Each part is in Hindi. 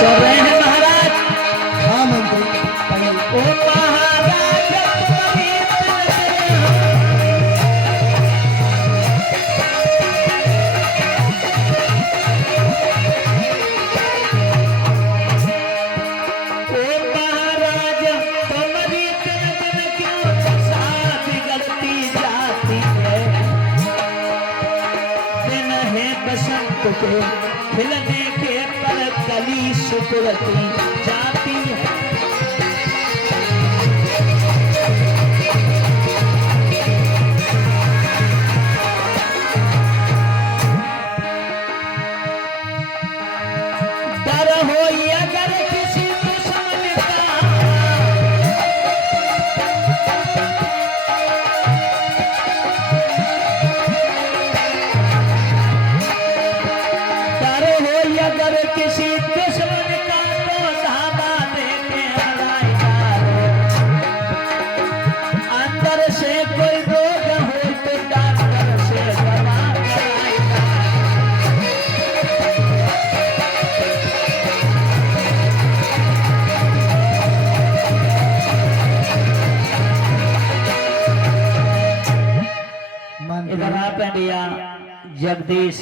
चल रहे हैं महाराज। हाँ मंत्री ओ महाराज तुम्हारी क्यों दशा बिगड़ती जाती है। दिन है बसंत के खिलने के पर कली सुकुड़ती जाती है। डर हो अगर किसी दुश्मन का डर हो अगर किसी दुश्मन का तो धावा देके हराएगा। अंदर से कोई रोग हो तो डॉक्टर से दवा कराएगा। मंत्री इधर आप हैं भैया जगदीश।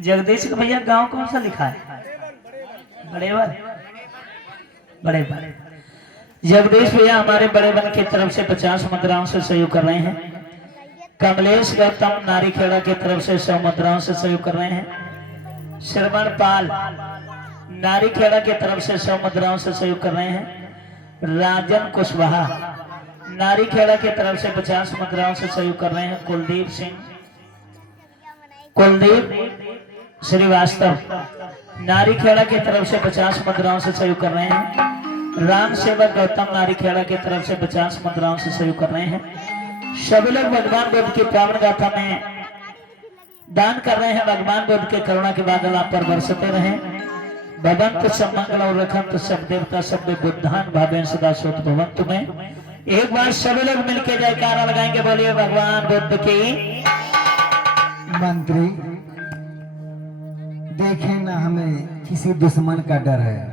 जगदीश का भैया गांव कौन सा लिखा है? बड़े बड़े जगदीश भैया हमारे बड़े बन की तरफ से 50 मुद्राओं से सहयोग कर रहे हैं। कमलेश गौतम नारी खेड़ा की तरफ से 100 मुद्राओं से सहयोग कर रहे हैं। श्रवण पाल नारी खेड़ा की तरफ से 100 मुद्राओं से सहयोग कर रहे हैं। राजन कुशवाहा नारी खेड़ा की तरफ से 50 मुद्राओं से सहयोग कर रहे हैं। कुलदीप श्रीवास्तव नारी खेड़ा की तरफ से 50 मुद्राओं से सहयोग कर रहे हैं। राम सेवक गौतम नारी खेड़ा की तरफ से 50 मुद्राओं से सहयोग कर रहे हैं। सभी लोग भगवान बुद्ध की पावन गाथा में दान कर रहे हैं। भगवान बुद्ध के करुणा के बादल आप पर बरसते रहे। भवंत समंगल और रखंत सब देवता सब बुद्धान भावेन सदा सोत भवंत में। एक बार सभी लोग मिलकर जयकारा लगाएंगे, बोलिए भगवान बुद्ध की। मंत्री देखें ना, हमें किसी दुश्मन का डर है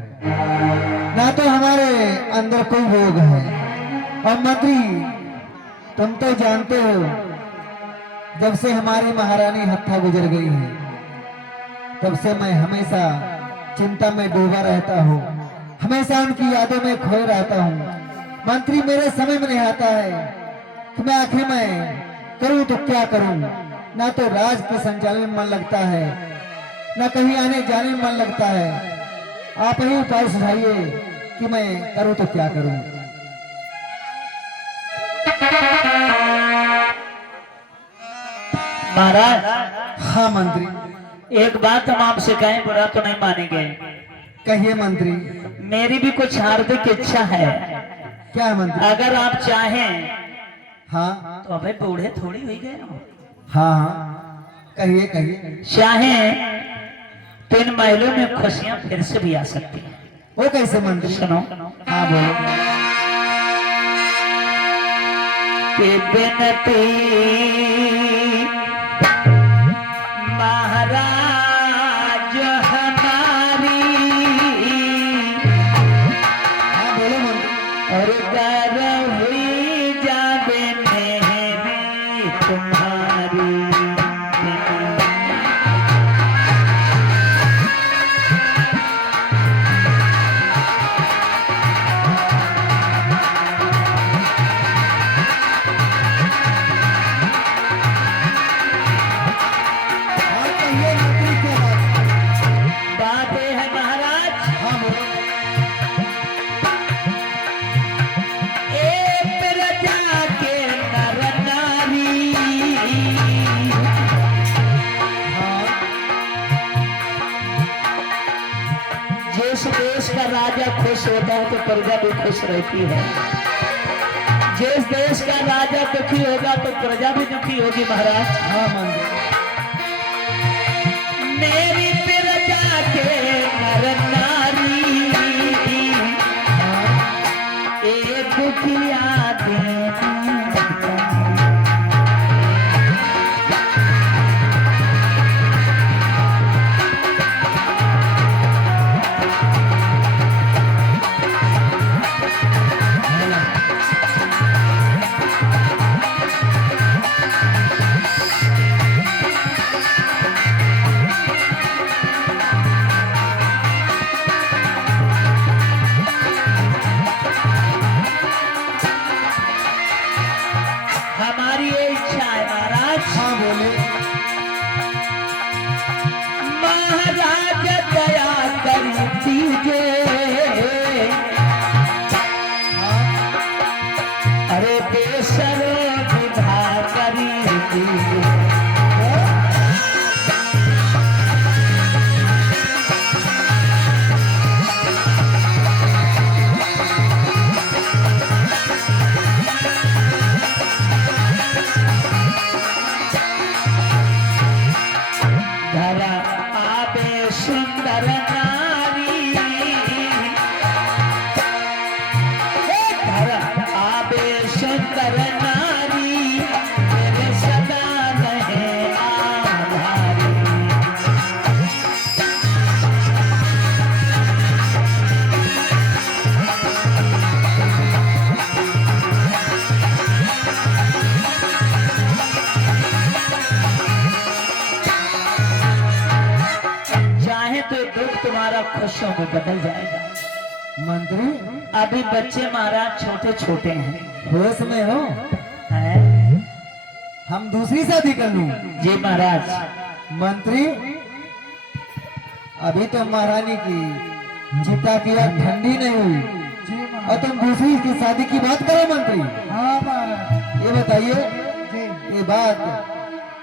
ना तो हमारे अंदर कोई रोग है। और मंत्री तुम तो जानते हो जब से हमारी महारानी हत्था गुजर गई है तब से मैं हमेशा चिंता में डूबा रहता हूँ, हमेशा उनकी यादों में खोए रहता हूँ। मंत्री मेरे समझ में नहीं आता है कि मैं आखिर मैं करूँ तो क्या करूँ। ना तो राज के संचालन में मन लगता है, ना कहीं आने जाने में मन लगता है। आप ही उपाय सुझाइए कि मैं करूँ तो क्या करूँ। महाराज हाँ मंत्री एक बात हम आपसे कहें, बुरा तो नहीं मानेंगे। कहिए मंत्री। मेरी भी कुछ हार्दिक इच्छा है। क्या है मंत्री? अगर आप चाहें हाँ तो अबे बूढ़े थोड़ी हुई गए हो। हाँ हाँ कहिए कहिए। चाहें तो इन महलों में खुशियां फिर से भी आ सकती हैं। वो कैसे मंत्री? सुनो। हाँ बोलो। कि बिनती महाराज हमारी हाँ बोलो मंत्री। और गर हुई जावे मेरी तुम्हारी। हाँ कहिए मंत्री क्या बात? बातें है महाराज। हाँ बोलो। ए प्रजा के नर नारी हाँ जिस देश का राजा खुश होता है तो प्रजा भी खुश रहती है। जिस देश का राजा दुखी होगा तो प्रजा भी दुखी होगी महाराज। हाँ मंत्री। मेरी प्रजा के नर नारी हाँ एक दुखिया दिन तुम्हारा खुशियों में बदल जाएगा। मंत्री अभी बच्चे महाराज छोटे छोटे हैं। होश में हो? हैं? हम दूसरी शादी कर लूं? जी महाराज। मंत्री अभी तो महारानी की चिता की आग ठंडी नहीं हुई और तुम दूसरी की शादी की बात करो मंत्री। हाँ महाराज। ये बताइए जी ये बात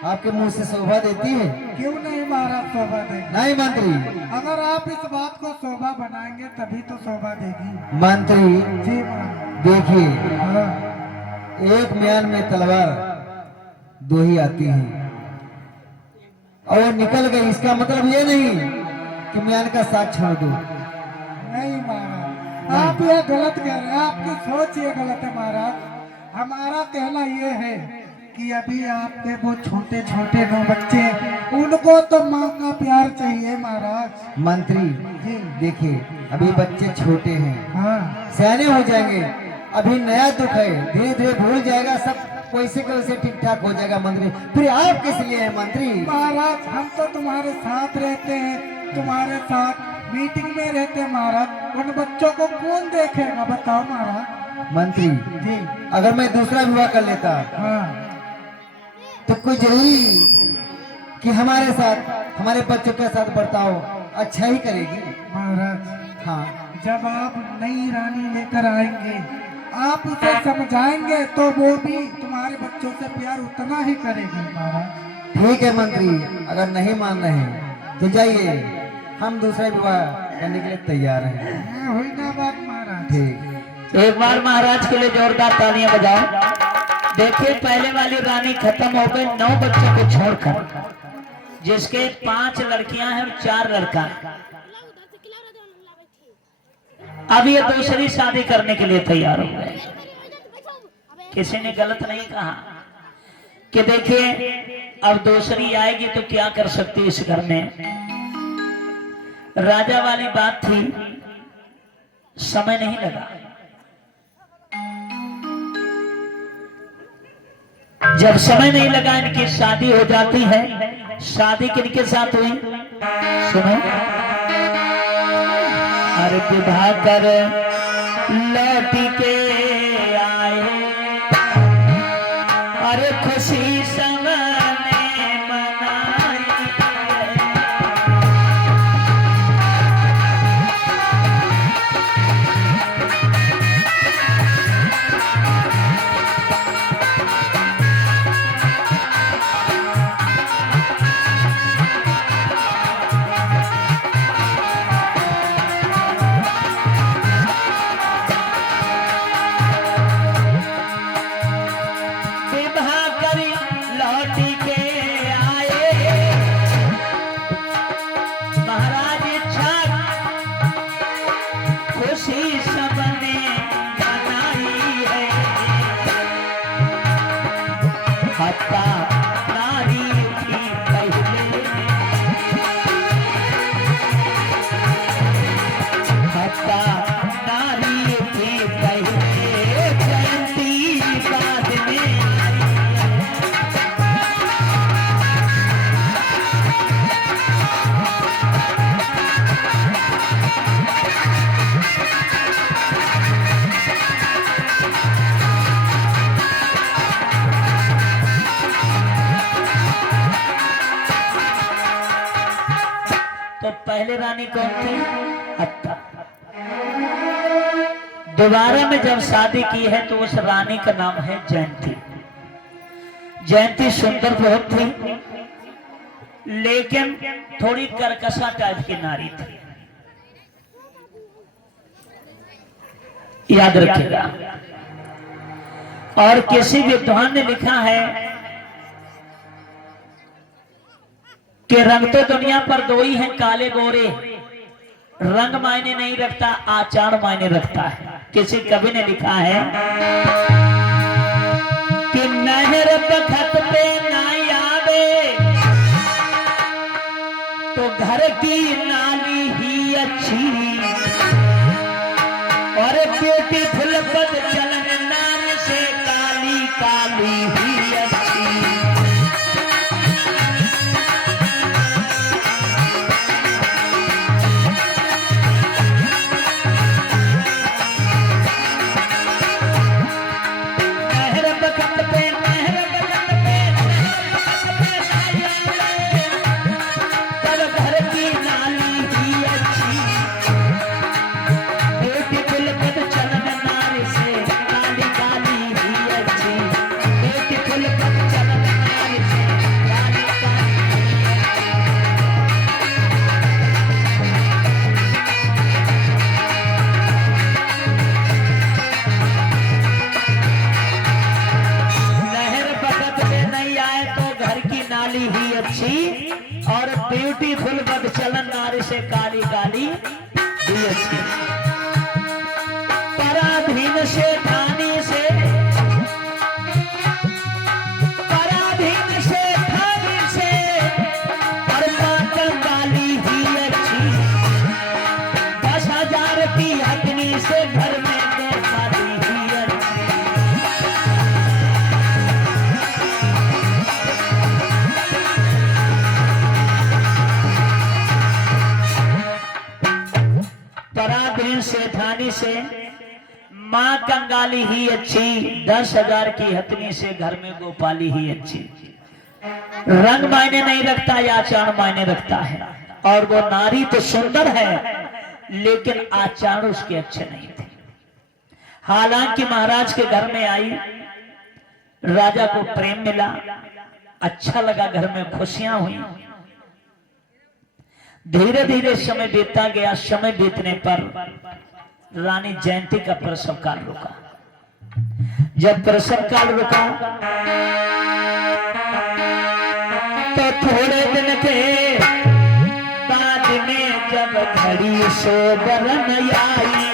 आपके मुंह से शोभा देती है? क्यों नहीं महाराज शोभा देगी। नहीं मंत्री। अगर आप इस बात को शोभा बनाएंगे तभी तो शोभा देगी। मंत्री जी महाराज। देखिए हाँ एक म्यान में तलवार दो ही आती है और वो निकल गई, इसका मतलब ये नहीं कि म्यान का साथ छोड़ दो। नहीं महाराज, आप ये गलत कह रहे हैं। आपकी सोच ये गलत है महाराज। हमारा कहना ये है कि अभी आपके वो छोटे छोटे दो बच्चे, उनको तो माँ का प्यार चाहिए महाराज। मंत्री जी देखिए अभी बच्चे छोटे हैं, हाँ सियाने हो जाएंगे, अभी नया दुख है, धीरे धीरे भूल जाएगा, सब वैसे के वैसे ठीक ठाक हो जाएगा मंत्री। फिर आप किस लिए हैं मंत्री? महाराज हम तो तुम्हारे साथ रहते हैं, तुम्हारे साथ मीटिंग में रहते हैं महाराज। उन बच्चों को कौन देखेगा बताओ महाराज। मंत्री जी अगर मैं दूसरा विवाह कर लेता हाँ तो कोई जरूरी कि हमारे साथ हमारे बच्चों के साथ बर्ताव अच्छा ही करेगी? महाराज, हाँ जब आप नई रानी लेकर आएंगे, आप उसे समझाएंगे तो वो भी तुम्हारे बच्चों से प्यार उतना ही करेगी महाराज। ठीक है मंत्री, अगर नहीं मान रहे हैं तो जाइए, हम दूसरा विवाह करने के लिए तैयार हैं। हुई ना बात महाराज। ठीक। एक बार महाराज के लिए जोरदार तालियां बजाओ। देखिए पहले वाली रानी खत्म हो गई 9 बच्चों को छोड़कर, जिसके 5 लड़कियां हैं और 4 लड़का। अब ये दूसरी शादी करने के लिए तैयार हो गए। किसी ने गलत नहीं कहा कि देखिए अब दूसरी आएगी तो क्या कर सकती इस घर में। राजा वाली बात थी, समय नहीं लगा। जब समय नहीं लगा इनकी शादी हो जाती है। शादी किनके साथ हुई सुनो। अरे विवाह कर लौट के आए, अरे खुशी सबने मनाई। तो पहले रानी कौन थी? अत्ता। दोबारा में जब शादी की है तो उस रानी का नाम है जयंती। जयंती सुंदर बहुत थी, लेकिन थोड़ी करकशा टाइप की नारी थी। याद रखिएगा। और किसी विद्वान ने लिखा है कि रंग तो दुनिया पर दो ही हैं, काले गोरे। रंग मायने नहीं रखता, आचार मायने रखता है। किसी कवि ने लिखा है कि नहर बखत पे ना आवे तो घर की नाली ही अच्छी, और ब्यूटीफुल पद चलन नाम से काली काली ही अच्छी। कंगाली ही अच्छी, और ब्यूटीफुल बदचलन नारी से काली गाली ही अच्छी। पराधीन से धानी से, पराधीन से धानी से, और मां कंगाली ही अच्छी। 10,000 की अग्नि से घर में गोपाली ही अच्छी। पराधीन से थानी से मां कंगाली ही अच्छी, 10,000 की हथनी से घर में गोपाली ही अच्छी। रंग मायने नहीं रखता या आचरण मायने रखता है, और वो नारी तो सुंदर है लेकिन आचरण उसके अच्छे नहीं थे। हालांकि महाराज के घर में आई, राजा को प्रेम मिला, अच्छा लगा, घर में खुशियां हुई। धीरे धीरे समय बीतता गया। समय बीतने पर रानी जयंती का प्रसव काल रुका। जब प्रसव काल रुका तो थोड़े दिन के बाद में जब घड़ी सोबरन आई,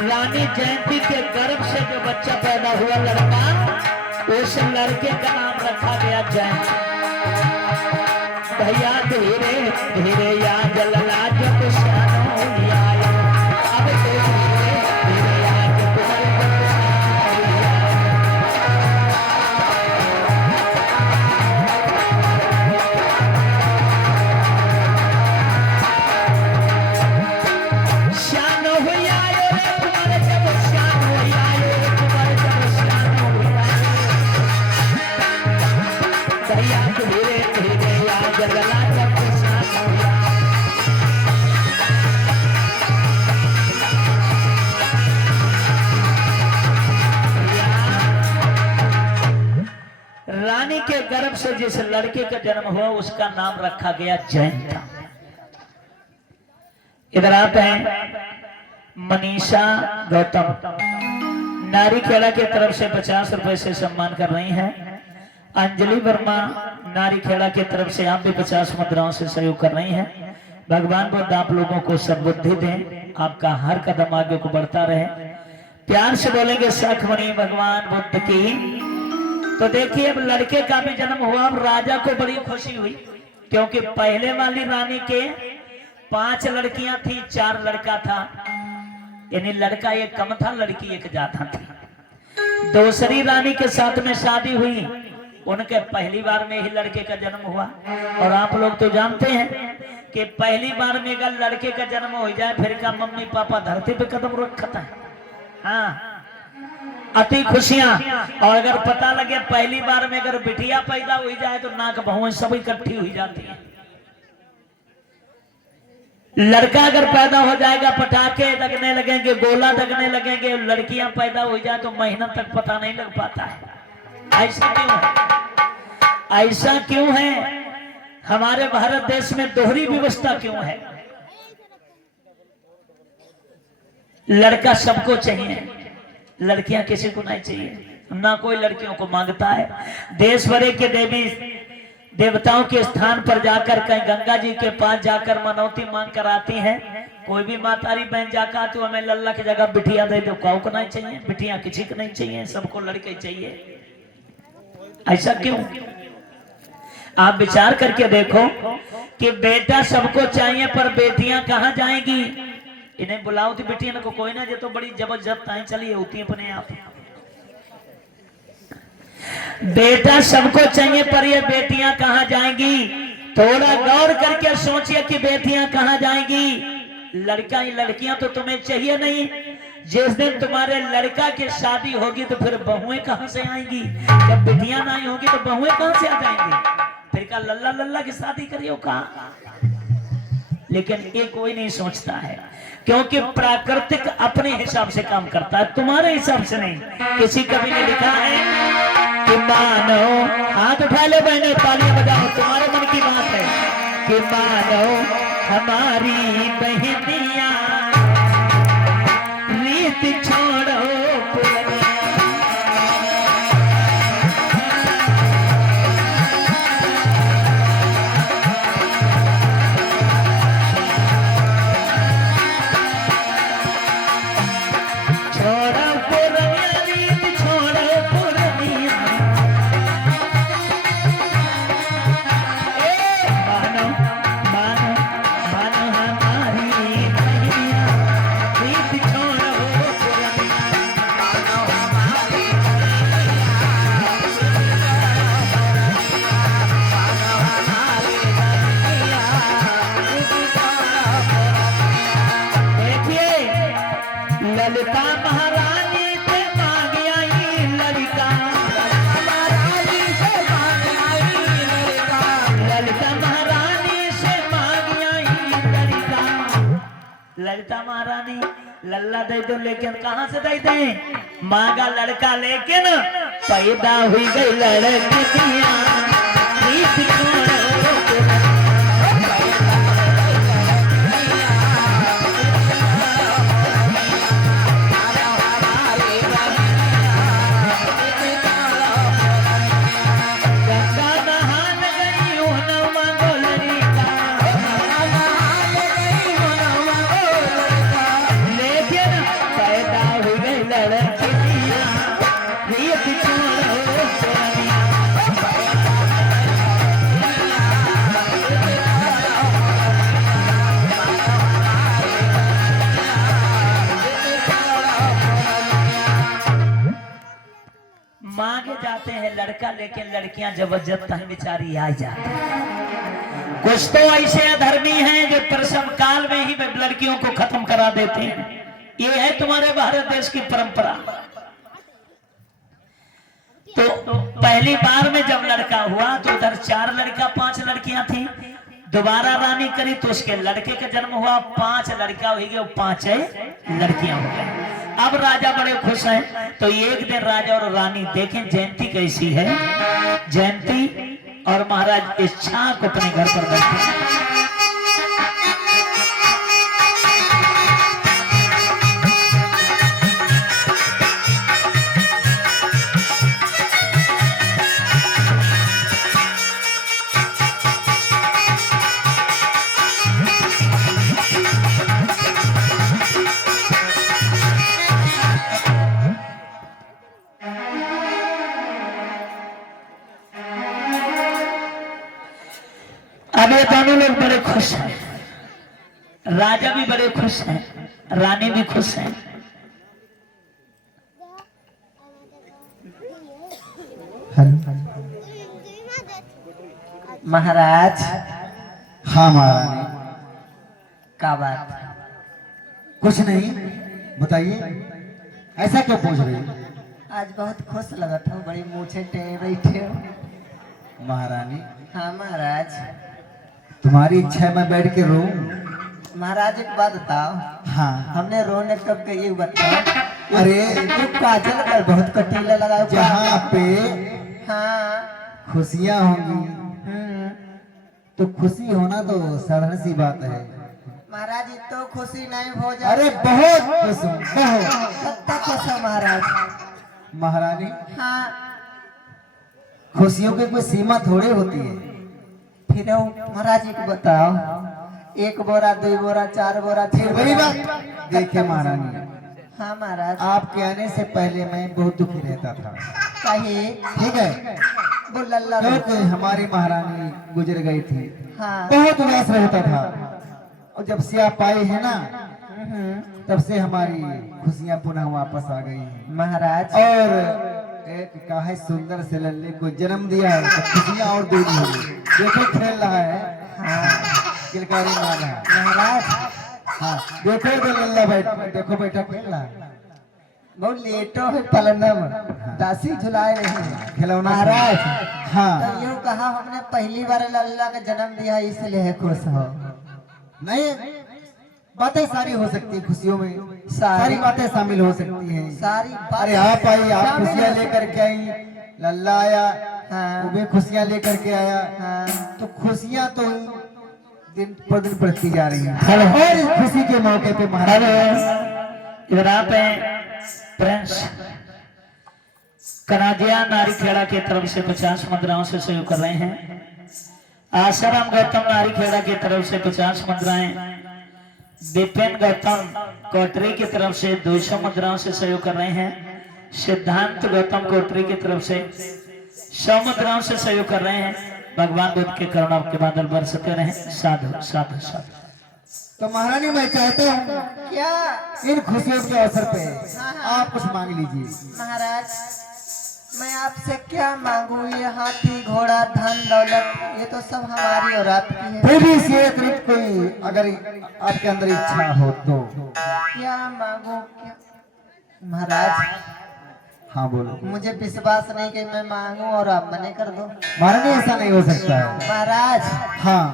रानी जयंती के गर्भ से जो बच्चा पैदा हुआ लड़का, उस लड़के का नाम रखा गया जयंत। भैया धीरे धीरे या जलला जब श्यानो आया, अब तो धीरे धीरे या रानी के गर्भ से जिस लड़के का जन्म हुआ उसका नाम रखा गया जयंत। इधर आप हैं मनीषा गौतम, नारी खेड़ा की तरफ से 50 रुपए से सम्मान कर रही हैं। अंजलि वर्मा नारी खेड़ा की तरफ से आप भी 50 मुद्राओं से सहयोग कर रही हैं। भगवान बुद्ध आप लोगों को सद्बुद्धि दें, आपका हर कदम आगे को बढ़ता रहे। प्यार से बोलेंगे सखमणि भगवान बुद्ध की। तो देखिए अब लड़के का भी जन्म हुआ। अब राजा को बड़ी खुशी हुई, क्योंकि पहले वाली रानी के 5 लड़कियां थी, 4 लड़का था, यानी लड़का एक कम था, लड़की एक ज्यादा थी। दूसरी रानी के साथ में शादी हुई, उनके पहली बार में ही लड़के का जन्म हुआ। और आप लोग तो जानते हैं कि पहली बार में अगर लड़के का जन्म हो जाए फिर का मम्मी पापा धरती पे कदम रखता है। हाँ, अति खुशियां। और अगर पता लगे पहली बार में अगर बिटिया पैदा हो जाए तो नाक बहुएं सब इकट्ठी हुई जाती है। लड़का अगर पैदा हो जाएगा पटाखे लगने लगेंगे, गोला लगने लगेंगे। लड़कियां पैदा हो जाए तो महीना तक पता नहीं लग पाता है। ऐसा क्यों है? ऐसा क्यों है? हमारे भारत देश में दोहरी व्यवस्था क्यों है? लड़का सबको चाहिए, लड़कियां किसी को नहीं चाहिए, ना कोई लड़कियों को मांगता है। देश भर के देवी देवताओं के स्थान पर जाकर, कहीं गंगा जी के पास जाकर मनौती मांग कर आती हैं। कोई भी मातारी बहन जाकर तो हमें लल्ला की जगह बिटिया दे दो, काऊ को नहीं चाहिए, बिटिया किसी को नहीं चाहिए, सबको लड़के चाहिए। ऐसा क्यों? आप विचार करके देखो कि बेटा सबको चाहिए पर बेटियां कहां जाएंगी? इन्हें बुलाओ थी बेटी को कोई ना, जो तो बड़ी जबरदस्त आई चली होती अपने आप। बेटा सबको चाहिए, पर ये बेटियां कहाँ जाएंगी? थोड़ा गौर करके सोचिए कि बेटियां कहाँ जाएंगी। लड़का ही लड़कियां तो तुम्हें चाहिए नहीं। जिस दिन तुम्हारे लड़का की शादी होगी तो फिर बहुएं कहां से आएंगी? जब बेटियां नहीं होगी तो बहुएं कहां से आ जाएंगी? फिर का लल्ला लल्ला की शादी करियो कहा? लेकिन ये कोई नहीं सोचता है, क्योंकि प्राकृतिक अपने हिसाब से काम करता है, तुम्हारे हिसाब से नहीं। किसी कवि ने लिखा है कि मानो, हाथ उठा ले बहनों, तालियां बजाओ, तुम्हारे मन की बात है कि मानो हमारी बहनियां रीत छोड़ो पुरानी। छोड़ो पुरानी रीत, छोड़ो पुरानिया। मानो मानो मानो हमारी बहनियां रीत छोड़ो पुरानी। मानो हमारी देखिए, ललिता महारानी से मांग आई लड़का, महारानी से मांग आई लड़का, ललिता महारानी से मांग आई लड़का। ललिता महारानी लल्ला दे दो, लेकिन कहां से दे दे? मांगा लड़का, लेकिन पैदा हुई गई लड़कियां रीत छोड़ो। गंगा नहान गई हो नौमा गोलरिका, लेकिन पैदा हो गई लड़कियां रीत छोड़ो पुरानी। मांगे जाते हैं लड़का, लेकिन लड़कियां जबरदस्त हैं बेचारी आ जाती हैं। कुछ तो ऐसे अधर्मी हैं जो प्रसव काल में ही लड़कियों को खत्म करा देते हैं। ये है तुम्हारे भारत देश की परंपरा। तो पहली बार में जब लड़का हुआ तो उधर 4 लड़का 5 लड़कियां थी। दोबारा रानी करी तो उसके लड़के का जन्म हुआ, 5 लड़का हो गया, 5 लड़कियां हो गई। अब राजा बड़े खुश हैं। तो एक दिन राजा और रानी देखें जयंती कैसी है। जयंती और महाराज इच्छा को अपने घर पर बैठे। अब ये दोनों लोग बड़े खुश हैं, राजा भी बड़े खुश हैं, रानी भी खुश हैं। महाराज, हाँ महारानी, क्या बात? कुछ नहीं, बताइए ऐसा क्यों पूछ रही हो? आज बहुत खुश लगा था, बड़ी मूछे टेढ़े बैठे हो। महारानी, हाँ महाराज। तुम्हारी इच्छा है मैं बैठ के रो? महाराज एक बात बताओ। हाँ। हमने रोने कब के ये बताओ। अरे ये काजल कर बहुत कटीला लगा। जहाँ पे हाँ। खुशियाँ होंगी तो खुशी होना तो साधारण सी बात है। महाराज तो खुशी नहीं हो जाए। अरे बहुत खुश हूँ, बहुत। कितना खुश हो महाराज? महारानी, हाँ। खुशियों की कोई सीमा थोड़ी होती है। फिर महाराज एक बताओ, 1 बोरा 2 बोरा 4 बोरा 6 वही बोरा। बात। देखिए महारानी, हाँ महाराज। आपके आने से पहले मैं बहुत दुखी रहता था। कहिए। ठीक है, वो लल्ला क्योंकि हमारी महारानी गुजर गई थी। हाँ। बहुत उदास रहता था। और जब से आप आए हैं ना, तब से हमारी खुशियां पुनः वापस आ गई हैं। महाराज और एक का है सुंदर से लल्ले को जन्म दिया है तो खुशियां और दूर होगी। देखो खेल रहा है, किलकारी मार रहा है। महाराज हाँ देखो तो लल्ला देखो बेटा खेल रहा है। बहुत लेटो है पलनम दासी झुलाए रहे हैं। खिलौना महाराज हाँ तो यूं कहा हमने पहली बार लल्ला का जन्म दिया इसलिए खुश हो। नहीं, बातें सारी हो सकती है खुशियों में, सारी सारी बातें शामिल हो सकती हैं। सारी अरे आप आई, आप शामिल खुशियां हो लेकर के आई, लल्ला आया हाँ। वो भी खुशियां लेकर के आया। हाँ। तो खुशियां तो दिन पर दिन बढ़ती जा रही हैं। हेलो। और इस खुशी के मौके पे महाराज इधर आप हैं प्रिंस कनाजिया नारी खेड़ा की तरफ से 50 मुद्राओं से सहयोग कर रहे हैं। आसाराम गौतम नारी खेड़ा की तरफ से 50 मुद्राएं, विपिन गौतम कोटरी की तरफ से 200 मुद्राओं से सहयोग कर रहे हैं। सिद्धांत गौतम कोटरी की तरफ से 100 मुद्राओं से सहयोग कर रहे हैं। भगवान बुद्ध के करुणा के बादल बरसते रहे। साधु साधु साधु। तो महारानी मैं चाहता हूँ क्या इन खुशियों के अवसर पे आप कुछ मांग लीजिए। महाराज मैं आपसे क्या मांगू? ये हाथी घोड़ा धन दौलत ये तो सब हमारी और आपकी है। फिर भी इससे अतिरिक्त कोई अगर आपके अंदर इच्छा हो तो क्या मांगू क्या? महाराज हाँ बोलो। मुझे विश्वास नहीं कि मैं मांगू और आप मने कर दो। महारानी ऐसा नहीं हो सकता है। महाराज हाँ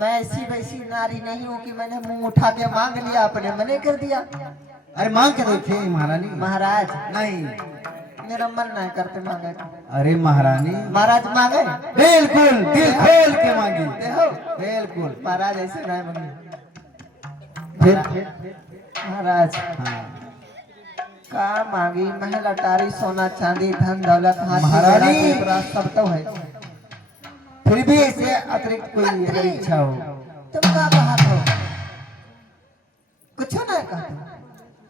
मैं ऐसी वैसी नारी नहीं हूँ कि मैंने मुंह उठा के मांग लिया आपने मने कर दिया। अरे मांग के देखिए महारानी। महाराज नहीं, मेरा मन नहीं करते मांगे। अरे महारानी महाराज मांगे बिल्कुल दिल खोल के मांगी। देखो बिल्कुल महाराज ऐसे नहीं मांगे। फिर महाराज हाँ का मांगी? महल अटारी सोना चांदी धन दौलत हाथी महारानी। घोड़ा जेवरात सब तो है। फिर भी ऐसे अतिरिक्त कोई अगर इच्छा हो तुम का बात हो? कुछ नहीं कहते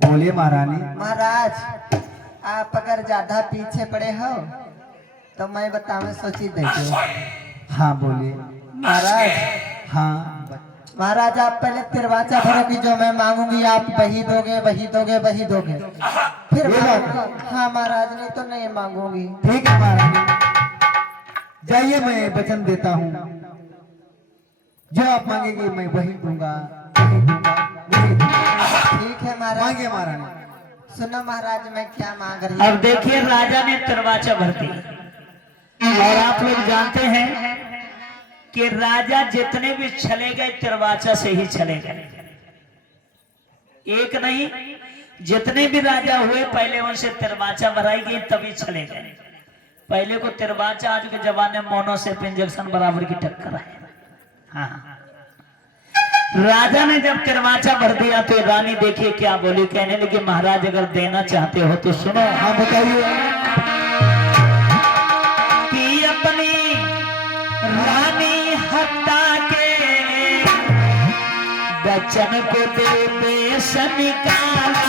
बोलिए महारानी। महाराज आप अगर ज्यादा पीछे पड़े हो तो मैं बताऊं सोची देखो। हाँ बोलिए। महाराज हाँ महाराज आप पहले तिरवाचा भरो कि जो मैं मांगूंगी आप वही दोगे वही दोगे वही दोगे फिर ये बात मांगूंगा। हाँ महाराज नहीं तो नहीं मांगूंगी। ठीक है महारानी, जाइए मैं वचन देता हूँ जो आप मांगेंगे मैं वही दूंगा, वही दूंगा, वही दूंगा। ठीक है महाराज। मांगिए महारानी। सुनो महाराज मैं क्या मांग रही अब देखिए राजा ने दरवाजा भर दिया और आप लोग जानते हैं कि राजा जितने भी चले गए दरवाजा से ही चले गए। एक नहीं जितने भी राजा हुए पहले उनसे दरवाजा भराई गई तभी चले गए। पहले को दरवाजा आज के जमाने में मोनो से इंजेक्शन बराबर की टक्कर है। हाँ राजा ने जब दरवाजा भर दिया तो रानी देखिए क्या बोली, कहने लगी महाराज अगर देना चाहते हो तो सुनो। हाँ बताइए। कि अपनी रानी हत्ता के बच्चन को दे से निकाला।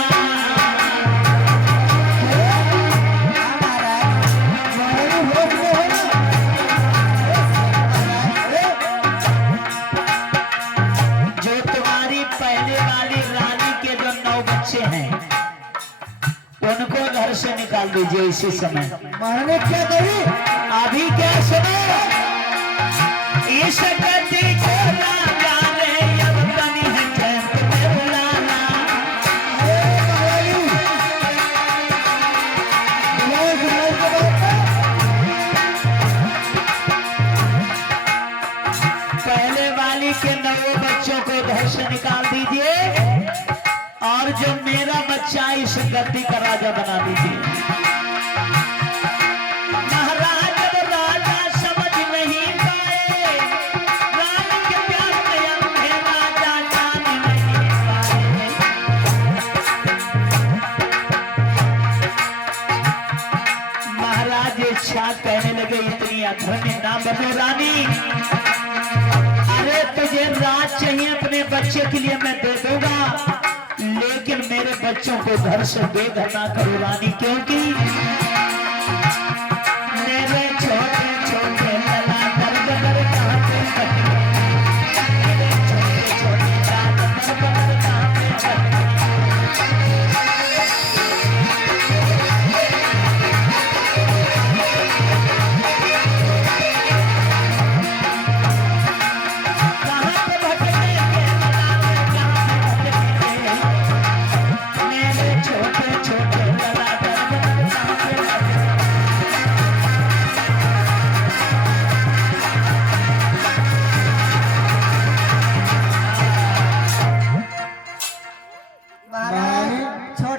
जो तुम्हारी पहले वाली रानी के जो 9 बच्चे हैं उनको घर से निकाल दीजिए इसी समय। महारानी क्या कही? अभी क्या सुनो, इस गति को राजा ने अब बनी है चैन पे बुलाना। पहले वाली के 9 बच्चों को घर से निकाल दीजिए और जो मेरा बच्चा इस गद्दी का राजा बना दीजिए। महाराज अब राजा समझ नहीं पाए, रानी के प्यार में अंधे राजा जान नहीं पाए। महाराज इच्छा कहने लगे इतनी अधर्मी ना बनो रानी। अरे तुझे राज चाहिए अपने बच्चे के लिए मैं दे दूंगा, लेकिन मेरे बच्चों को घर से बेघर ना करो रानी, क्योंकि मेरे छोटे छोटे लला दर्द दर्द कहाँ पे कट गए। मेरे छोटे छोटे लाल दर्द दर्द कहाँ पे कट गए।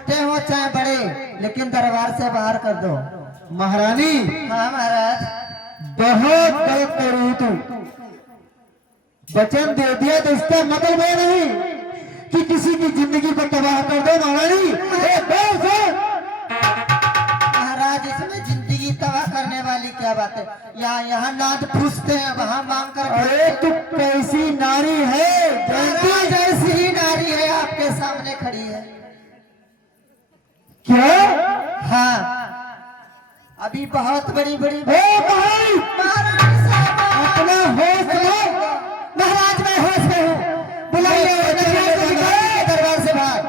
छोटे हो चाहे बड़े, लेकिन दरबार से बाहर कर दो। महारानी हाँ महाराज। बहुत गलत कर रही तू। वचन दे दिया तो इसका मतलब ये नहीं कि किसी की जिंदगी को तबाह कर दो महारानी। महाराज इसमें जिंदगी तबाह करने वाली क्या बात है? यहाँ नाद पूछते हैं, वहाँ मांग कर। अरे तू कैसी नारी है? महाराज ऐसी ही नारी है, आपके सामने खड़ी है। क्या? हाँ, अभी बहुत बड़ी बड़ी। भाई महाराज साहब, अपना होश लो। महाराज मैं होश में हूँ, बुलाइए दरबार से बाहर।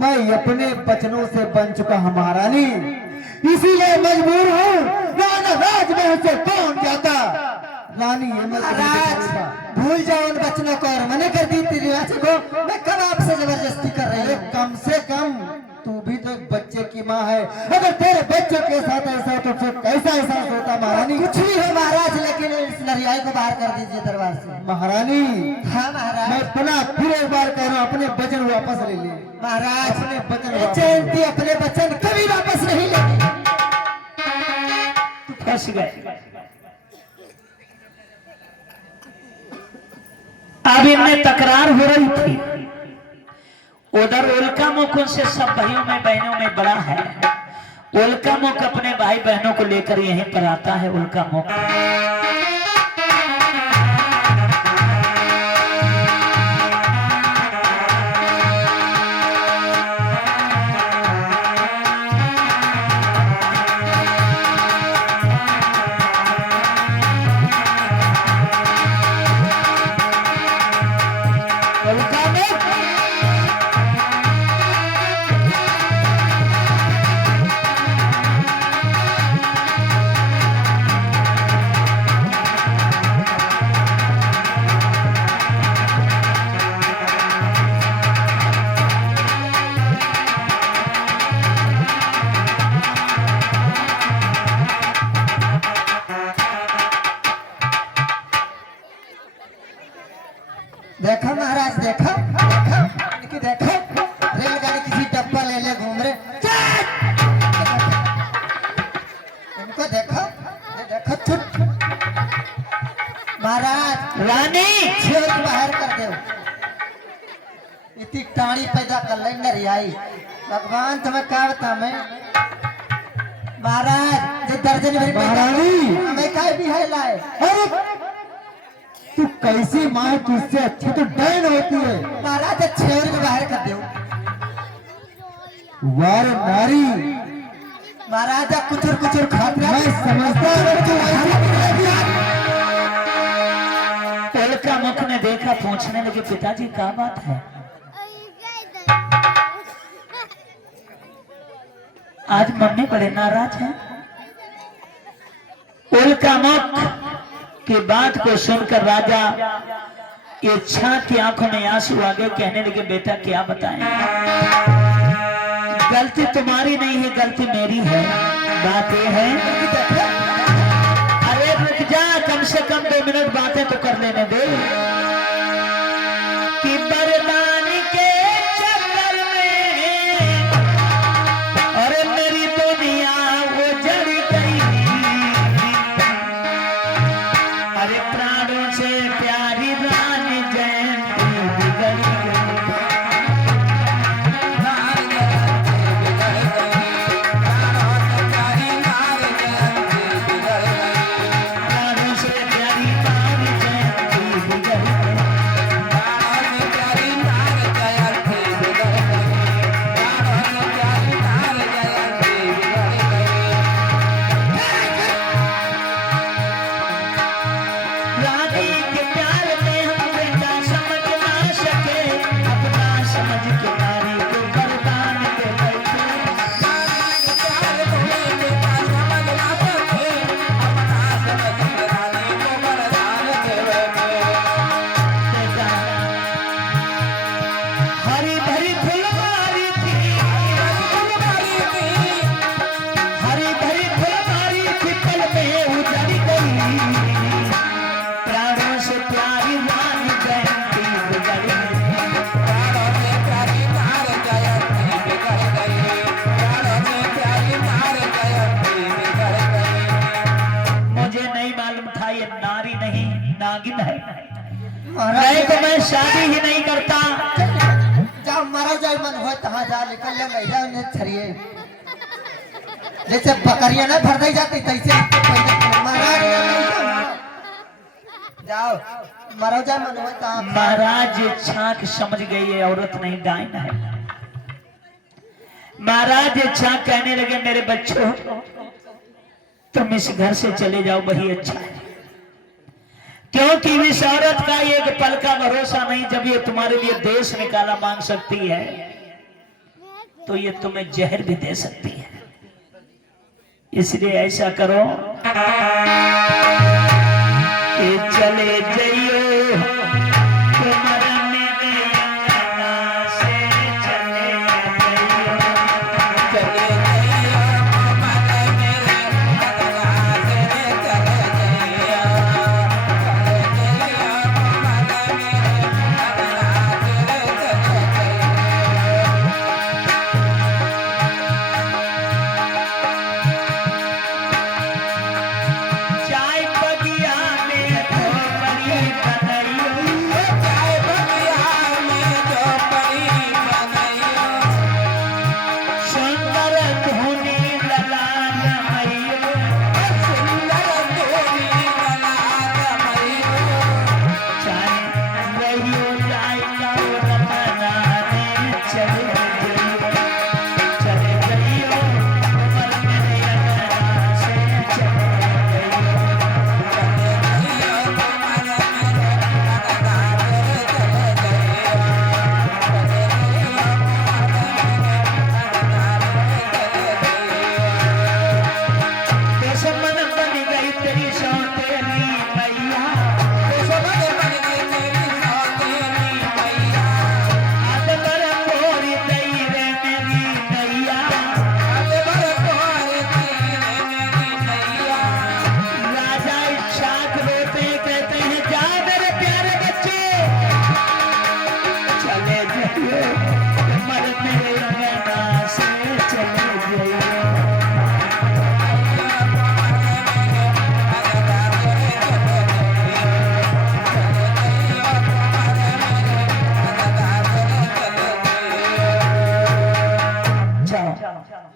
मैं अपने बचनों से बन चुका हूँ महारानी, इसीलिए मजबूर हूँ। राजमहल से कौन जाता? रानी महाराज भूल जाओ उन बचनों को और मना कर दी तेरी राजा को। मैं कब आपसे जबरदस्ती कर रही हूँ? कम से कम तू भी तो एक बच्चे की माँ है। अगर तेरे बच्चों के साथ ऐसा तो फिर कैसा एहसास होता महारानी? कुछ भी हो महाराज, लेकिन इस नरियाई को बाहर कर दीजिए दरबार से। महारानी हाँ महाराज। मैं पुनः फिर एक बार कह रहा हूँ, अपने वचन वापस ले ले। महाराज अपने वचन वापस जयंती अपने वचन कभी वापस नहीं लेगी। फंस गए। अब इनमें तकरार हो रही थी। उधर उल्का मुख उनसे सब भाइयों में बहनों में बड़ा है। उल्का मुख अपने भाई बहनों को लेकर यहीं पर आता है। उल्का मुख देखो महाराज, देखो देखो इनकी, देखो रेलगाड़ी किसी डब्बा ले ले घूम रहे। इनको देखो, ये देखो चुप। महाराज रानी छोड़ बाहर कर दो। इतनी टाणी पैदा कर ले नरियाई। भगवान तुम्हें क्या बता मैं। महाराज जो दर्जन भरी महारानी हमें क्या भी है लाए। अरे तू कैसी माँ है? तुझसे अच्छी तो बहन होती है। महाराज छोड़ को बाहर कर दो। वार नारी, महाराज कुचुर कुचुर खाते मैं समझता हूँ तू उल्का मुख ने देखा, पूछने लगे पिताजी क्या बात है? आज मम्मी बड़े नाराज हैं। उल्का मुख की बात को सुनकर राजा इच्छा की आंखों में आंसू आ गए। कहने लगे बेटा क्या बताएं, गलती तुम्हारी नहीं है, गलती मेरी है। बात यह है, अरे रुक जा, कम से कम 2 मिनट बातें तो कर लेने दे। कि बरदान के चक्कर में अरे मेरी दुनिया वो जड़ गई। अरे प्राणों से प्यारी रानी जयंती बिगड़ गई। प्राणों से प्यारी रानी जयंती बिगड़ गई। रानी के प्यार में हम बेटा समझ ना सके, अपना समझ के नारी को बरदान दे बैठे। बेटा, हरी भरी फुलवारी थी, हरी भरी फुलवारी थी, पल में उजड़ गई। प्राणों से प्यारी रानी जयंती बिगड़ गई। शादी ही नहीं करता। जाओ मरो जाए मन हो तहाँ जा निकल ले गई उन्हें छरिए जैसे बकरियां ना भर दी जाती तैसे जाओ मरो जाए मन हो तहाँ। महाराज छाक समझ गई है औरत नहीं डाइन है। महाराज छाक कहने लगे मेरे बच्चों तुम इस घर से चले जाओ वही अच्छा है, क्योंकि इस औरत का एक पल का भरोसा नहीं। जब ये तुम्हारे लिए देश निकाला मांग सकती है तो ये तुम्हें जहर भी दे सकती है। इसलिए ऐसा करो कि चले जाइयो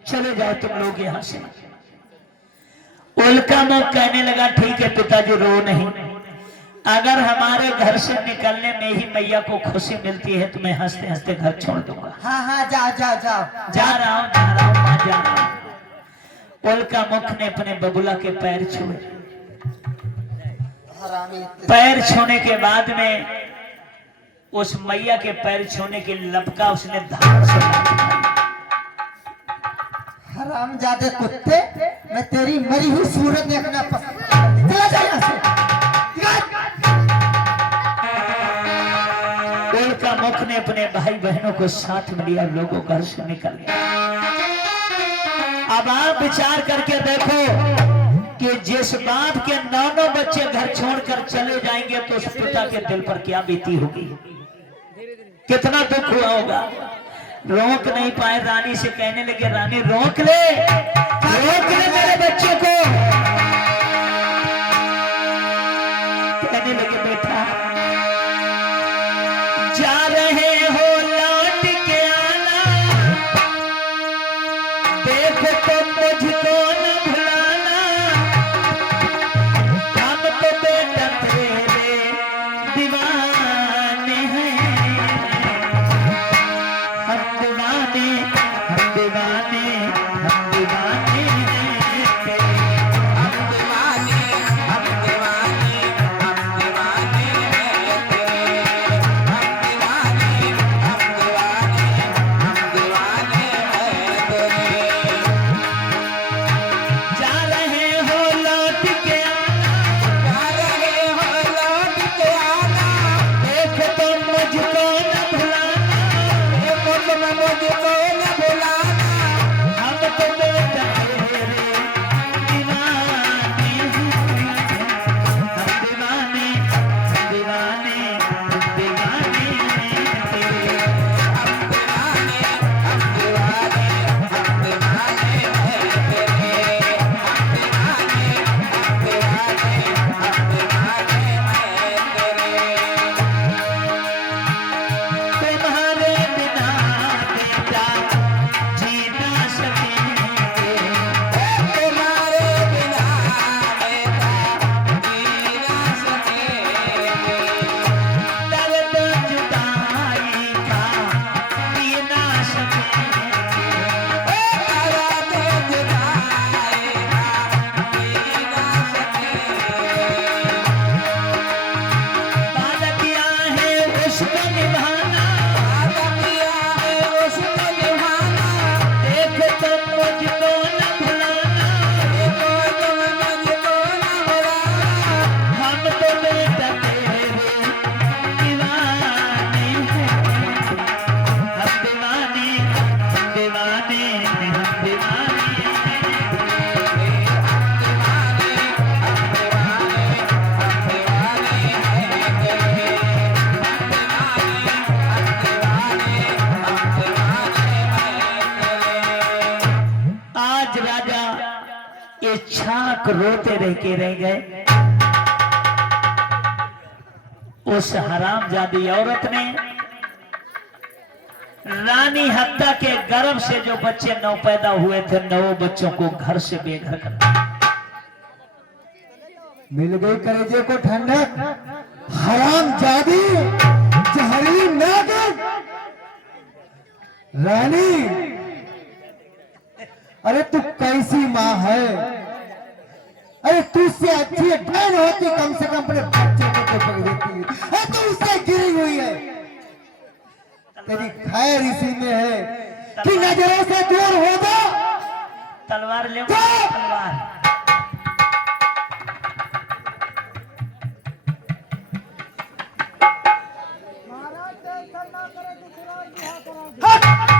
चले जाओ तुम लोग यहाँ से। उल्का मुख कहने लगा ठीक है पिताजी रो नहीं, अगर हमारे घर से निकलने में ही मैया को खुशी मिलती है तो मैं हंसते हंसते घर छोड़ दूंगा। हाँ हाँ जाओ जाओ जाओ जा रहा हूँ जा रहा हूँ माँ जा रहा हूँ। उल्का मुख ने अपने बबुला के पैर छुए। पैर छूने के बाद में उस मैया के पैर छूने के लपका उसने धार से हराम जादे कुत्ते, मैं तेरी मरी हुई सूरत देखना पसंद। चला जा यहाँ से। उल्का मुख ने अपने भाई बहनों को साथ में लिया, लोगों घर से निकल गया। अब आप विचार करके देखो कि जिस बाप के 9 बच्चे घर छोड़कर चले जाएंगे तो उस पिता के दिल पर क्या बीती होगी, कितना दुख हुआ होगा। रोक नहीं पाए, रानी से कहने लगे रानी रोक ले मेरे बच्चों को। कहने लगे बेटा जा रहे हो लौट के आना, देखो तो मुझको न भुलाना, हम तो बेटा तेरे दीवाने हैं, हम दीवाने हम दीवाने हम दीवाने हैं तेरे। ये छाक रोते रह के रह गए। उस हरामजादी औरत ने रानी हत्ता के गर्भ से जो बच्चे नौ पैदा हुए थे, 9 बच्चों को घर से बेघर कर दिया। मिल गई कलेजे को ठंडक। हरामजादी, जहरीली नागिन, रानी, अरे तू कैसी माँ है? अरे तू इससे अच्छी बहन होती, कम से कम अपने बच्चे को तो पकड़ देती। अरे तू उससे गिरी हुई है। तेरी खैर इसी में है कि नजरों से दूर हो जा। तलवार ले, तलवार।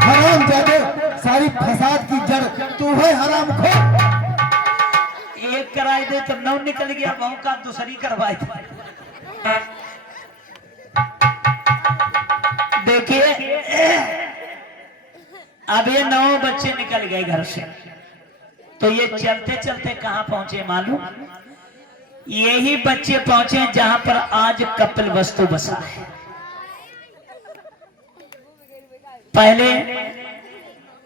हरामजादे, सारी फसाद की जड़ तू है, हरामखोर। एक कराई दे तो 9 निकल गया, बहू का दूसरी करवाई थी। देखिए अब ये 9 बच्चे निकल गए घर से, तो ये चलते चलते कहां पहुंचे मालूम? यही बच्चे पहुंचे जहां पर आज कपिल वस्तु बसा है। पहले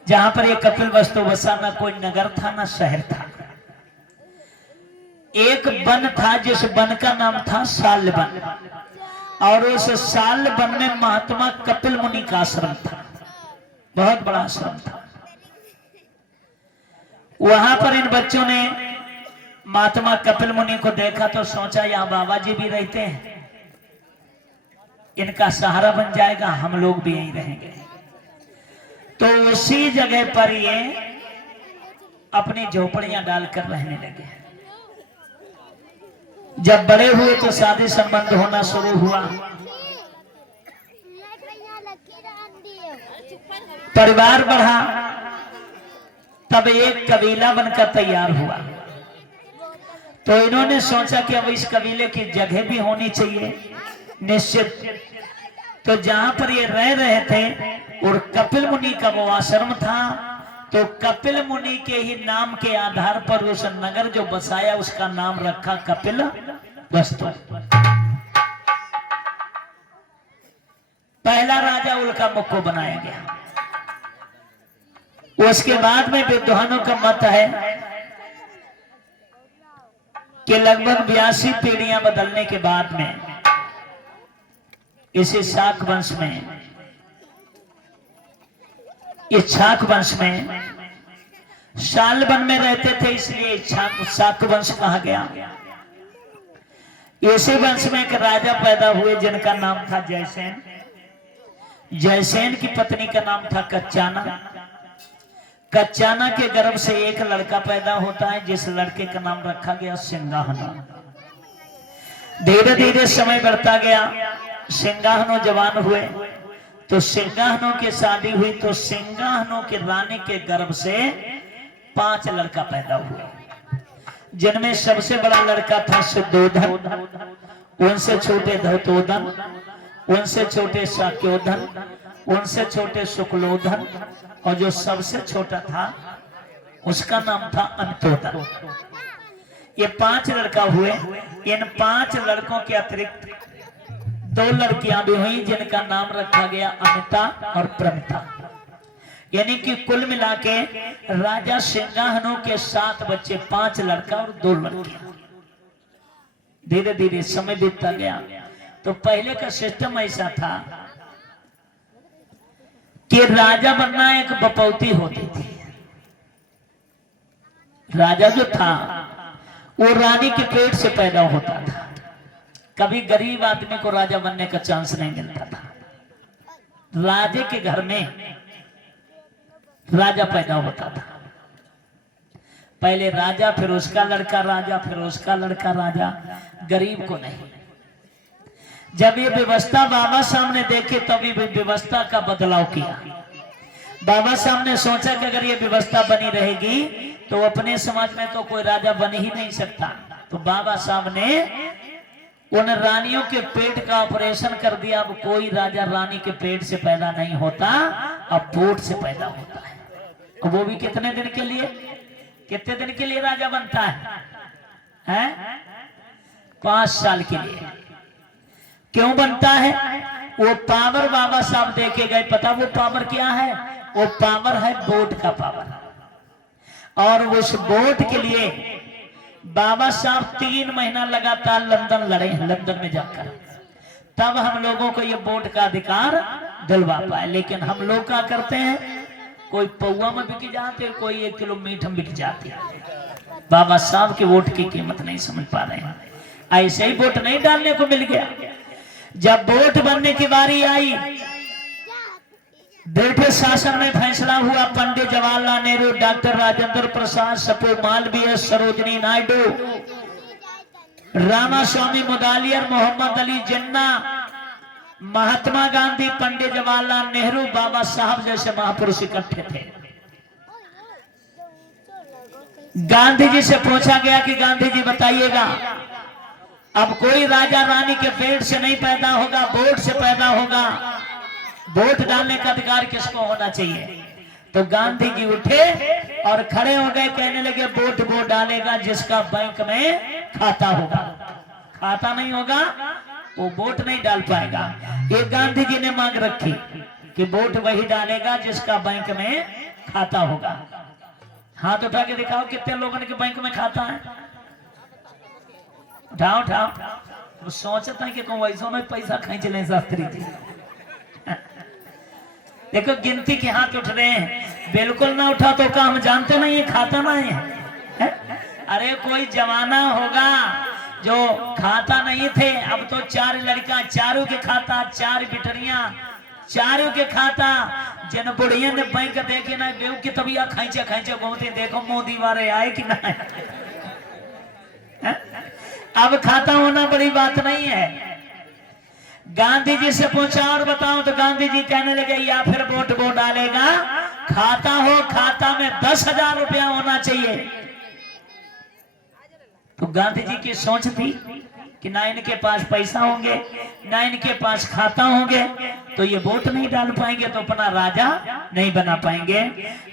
जहां पर ये कपिल वस्तु बसा, ना कोई नगर था ना शहर था। एक वन था, जिस वन का नाम था साल वन, और उस साल वन में महात्मा कपिल मुनि का आश्रम था। बहुत बड़ा आश्रम था। वहां पर इन बच्चों ने महात्मा कपिल मुनि को देखा तो सोचा यहाँ बाबा जी भी रहते हैं, इनका सहारा बन जाएगा, हम लोग भी यहीं रहेंगे। तो उसी जगह पर ये अपनी झोपड़ियां डालकर रहने लगे। जब बड़े हुए तो शादी संबंध होना शुरू हुआ, परिवार बढ़ा, तब एक कबीला बनकर तैयार हुआ। तो इन्होंने सोचा कि अब इस कबीले की जगह भी होनी चाहिए निश्चित। तो जहां पर ये रह रहे थे और कपिल मुनि का वो आश्रम था, तो कपिल मुनि के ही नाम के आधार पर उस नगर जो बसाया उसका नाम रखा कपिल वस्तु। पहला राजा उल्का मुख को बनाया गया। उसके बाद में विद्वानों का मत है कि लगभग 82 पीढ़ियां बदलने के बाद में इसी शाक वंश में, इस शाक वंश में साल वन में रहते थे, इसलिए शाक वंश कहा गया। इसी वंश में एक राजा पैदा हुए जिनका नाम था जयसेन। जयसेन की पत्नी का नाम था कच्चाना। कच्चाना के गर्भ से एक लड़का पैदा होता है, जिस लड़के का नाम रखा गया सिंगाहनो। धीरे धीरे समय बढ़ता गया, सिंगाहनो जवान हुए, तो सिंगाहनो की शादी हुई, तो सिंगाहनो की रानी के गर्भ से 5 लड़का पैदा हुए, जिनमें सबसे बड़ा लड़का था शुद्धोधन, उनसे छोटे धौतोधन, उनसे छोटे शाक्योधन, उनसे छोटे शुक्लोधन, और जो सबसे छोटा था उसका नाम था अंतोधन। ये 5 लड़का हुए। इन 5 लड़कों के अतिरिक्त 2 लड़कियां भी हुई, जिनका नाम रखा गया अमिता और प्रमिता। यानी कि कुल मिला के राजा सिंगाहनो के 7 बच्चे, 5 लड़का और 2 लड़कियां। धीरे धीरे समय बीतता गया। तो पहले का सिस्टम ऐसा था कि राजा बनना एक बपौती होती थी। राजा जो था वो रानी के पेट से पैदा होता था। कभी गरीब आदमी को राजा बनने का चांस नहीं मिलता था। राजे के घर में राजा पैदा होता था। पहले राजा, फिर उसका लड़का राजा, फिर उसका लड़का राजा, गरीब को नहीं। जब ये व्यवस्था बाबा साहब ने देखे तभी व्यवस्था का बदलाव किया। बाबा साहब ने सोचा कि अगर ये व्यवस्था बनी रहेगी तो अपने समाज में तो कोई राजा बन ही नहीं सकता। तो बाबा साहब ने उन रानियों के पेट का ऑपरेशन कर दिया। अब कोई राजा रानी के पेट से पैदा नहीं होता, अब पोट से पैदा होता है। वो भी कितने दिन के लिए? कितने दिन के लिए राजा बनता है? हैं? 5 साल के लिए। क्यों बनता है? वो पावर बाबा साहब देके गए। पता वो पावर क्या है? वो पावर है वोट का पावर। और उस वोट के लिए बाबा साहब 3 महीना लगातार लंदन लड़े हैं, लंदन में जाकर, तब हम लोगों को ये वोट का अधिकार दिलवा पाए। लेकिन हम लोग क्या करते हैं, कोई पौवा में बिक जाते, कोई 1 किलो मीठ में बिक जाती है। बाबा साहब के वोट की कीमत नहीं समझ पा रहे हैं। ऐसे ही वोट नहीं डालने को मिल गया। जब वोट बनने की बारी आई, ब्रिटिश शासन में फैसला हुआ, पंडित जवाहरलाल नेहरू, डॉक्टर राजेंद्र प्रसाद, सपू मालवीय, सरोजनी नायडू, रामास्वामी मुदालियर, मोहम्मद अली जिन्ना, महात्मा गांधी, पंडित जवाहरलाल नेहरू, बाबा साहब जैसे महापुरुष इकट्ठे थे। गांधी जी से पूछा गया कि गांधी जी बताइएगा, अब कोई राजा रानी के पेट से नहीं पैदा होगा, वोट से पैदा होगा। वोट डालने का अधिकार किसको होना चाहिए? तो गांधी जी उठे और खड़े हो गए, कहने लगे वोट वो डालेगा जिसका बैंक में खाता होगा। खाता नहीं होगा वो वोट नहीं डाल पाएगा। ये गांधी जी ने मांग रखी कि वोट वही डालेगा जिसका बैंक में खाता होगा। हाथ उठा के दिखाओ कितने लोगों के बैंक में खाता है। उठाओ उठाओ। तो सोचता है कि कौन वैसों में पैसा खींच ले शास्त्री जी। देखो गिनती के हाथ उठ रहे हैं। बिल्कुल ना उठा तो क्या हम जानते नहीं है खाता ना है? अरे कोई जमाना होगा जो खाता नहीं थे, अब तो 4 लड़का, चारों के खाता, 4 बिटरिया, चारों के खाता। जिन बुढ़िया ने बैंक देखे ना बेव की तबिया खींचे खींचे घूमते, देखो मोदी वाले आए कि ना आए। अब खाता होना बड़ी बात नहीं है। गांधी जी से पूछा और बताओ, तो गांधी जी कहने लगे या फिर वोट वो डालेगा, खाता हो, खाता में 10,000 रुपया होना चाहिए। तो गांधी जी की सोच थी कि ना इनके पास पैसा होंगे, ना इनके पास खाता होंगे, तो ये वोट नहीं डाल पाएंगे, तो अपना राजा नहीं बना पाएंगे।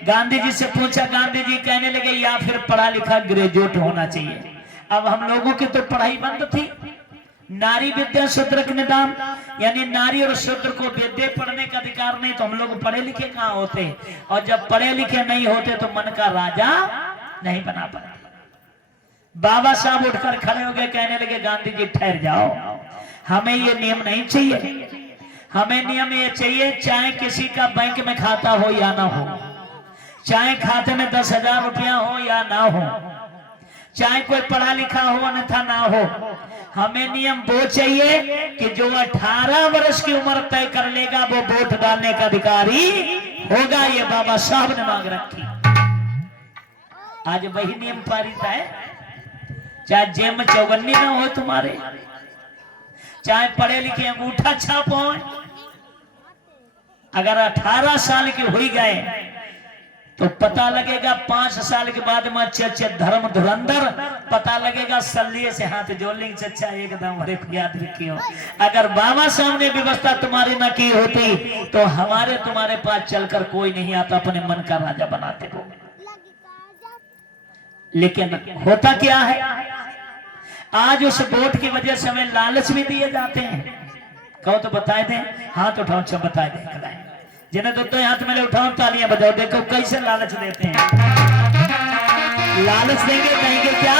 गांधी जी से पूछा, गांधी जी कहने लगे या फिर पढ़ा लिखा ग्रेजुएट होना चाहिए। अब हम लोगों की तो पढ़ाई बंद थी। नारी विद्या शूद्र के निदान, यानी नारी और शूद्र को विद्या पढ़ने का अधिकार नहीं, तो हम लोग पढ़े लिखे कहाँ होते। और जब पढ़े लिखे नहीं होते तो मन का राजा नहीं बना पाते। बाबा साहब उठकर खड़े हो गए, कहने लगे गांधी जी ठहर जाओ, हमें ये नियम नहीं चाहिए। हमें नियम ये चाहिए, चाहे किसी का बैंक में खाता हो या ना हो, चाहे खाते में 10,000 रुपया हो या ना हो, चाहे कोई पढ़ा लिखा हो अन्यथा ना हो, हमें नियम वो चाहिए कि जो 18 वर्ष की उम्र तय कर लेगा वो वोट डालने का अधिकारी होगा। ये बाबा साहब ने मांग रखी। आज वही नियम पारित है। चाहे जेम चौगन्नी ना हो तुम्हारे, चाहे पढ़े लिखे अंगूठा छाप हो, अगर 18 साल के हो गए तो पता लगेगा 5 साल के बाद में अच्छे धर्म धुरंधर पता लगेगा, सल्ले से हाथ जोड़ लेंगे। चचा एकदम हरे याद रखियो, अगर बाबा साहब ने व्यवस्था तुम्हारी ना की होती तो हमारे तुम्हारे पास चलकर कोई नहीं आता, अपने मन का राजा बनाते हो। लेकिन होता क्या है, आज उस वोट की वजह से हमें लालच भी दिए जाते हैं। कहो तो बताए दें, हाथ उठाओ, अच्छा बताए दें। जिन्हें तो हाथ में उठाओ, तालियां बजाओ, देखो कैसे लालच देते हैं। लालच देंगे, कहेंगे क्या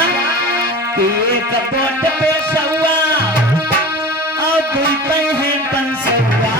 कि एक वोट पे सौआ और कोई कहे बंसुआ,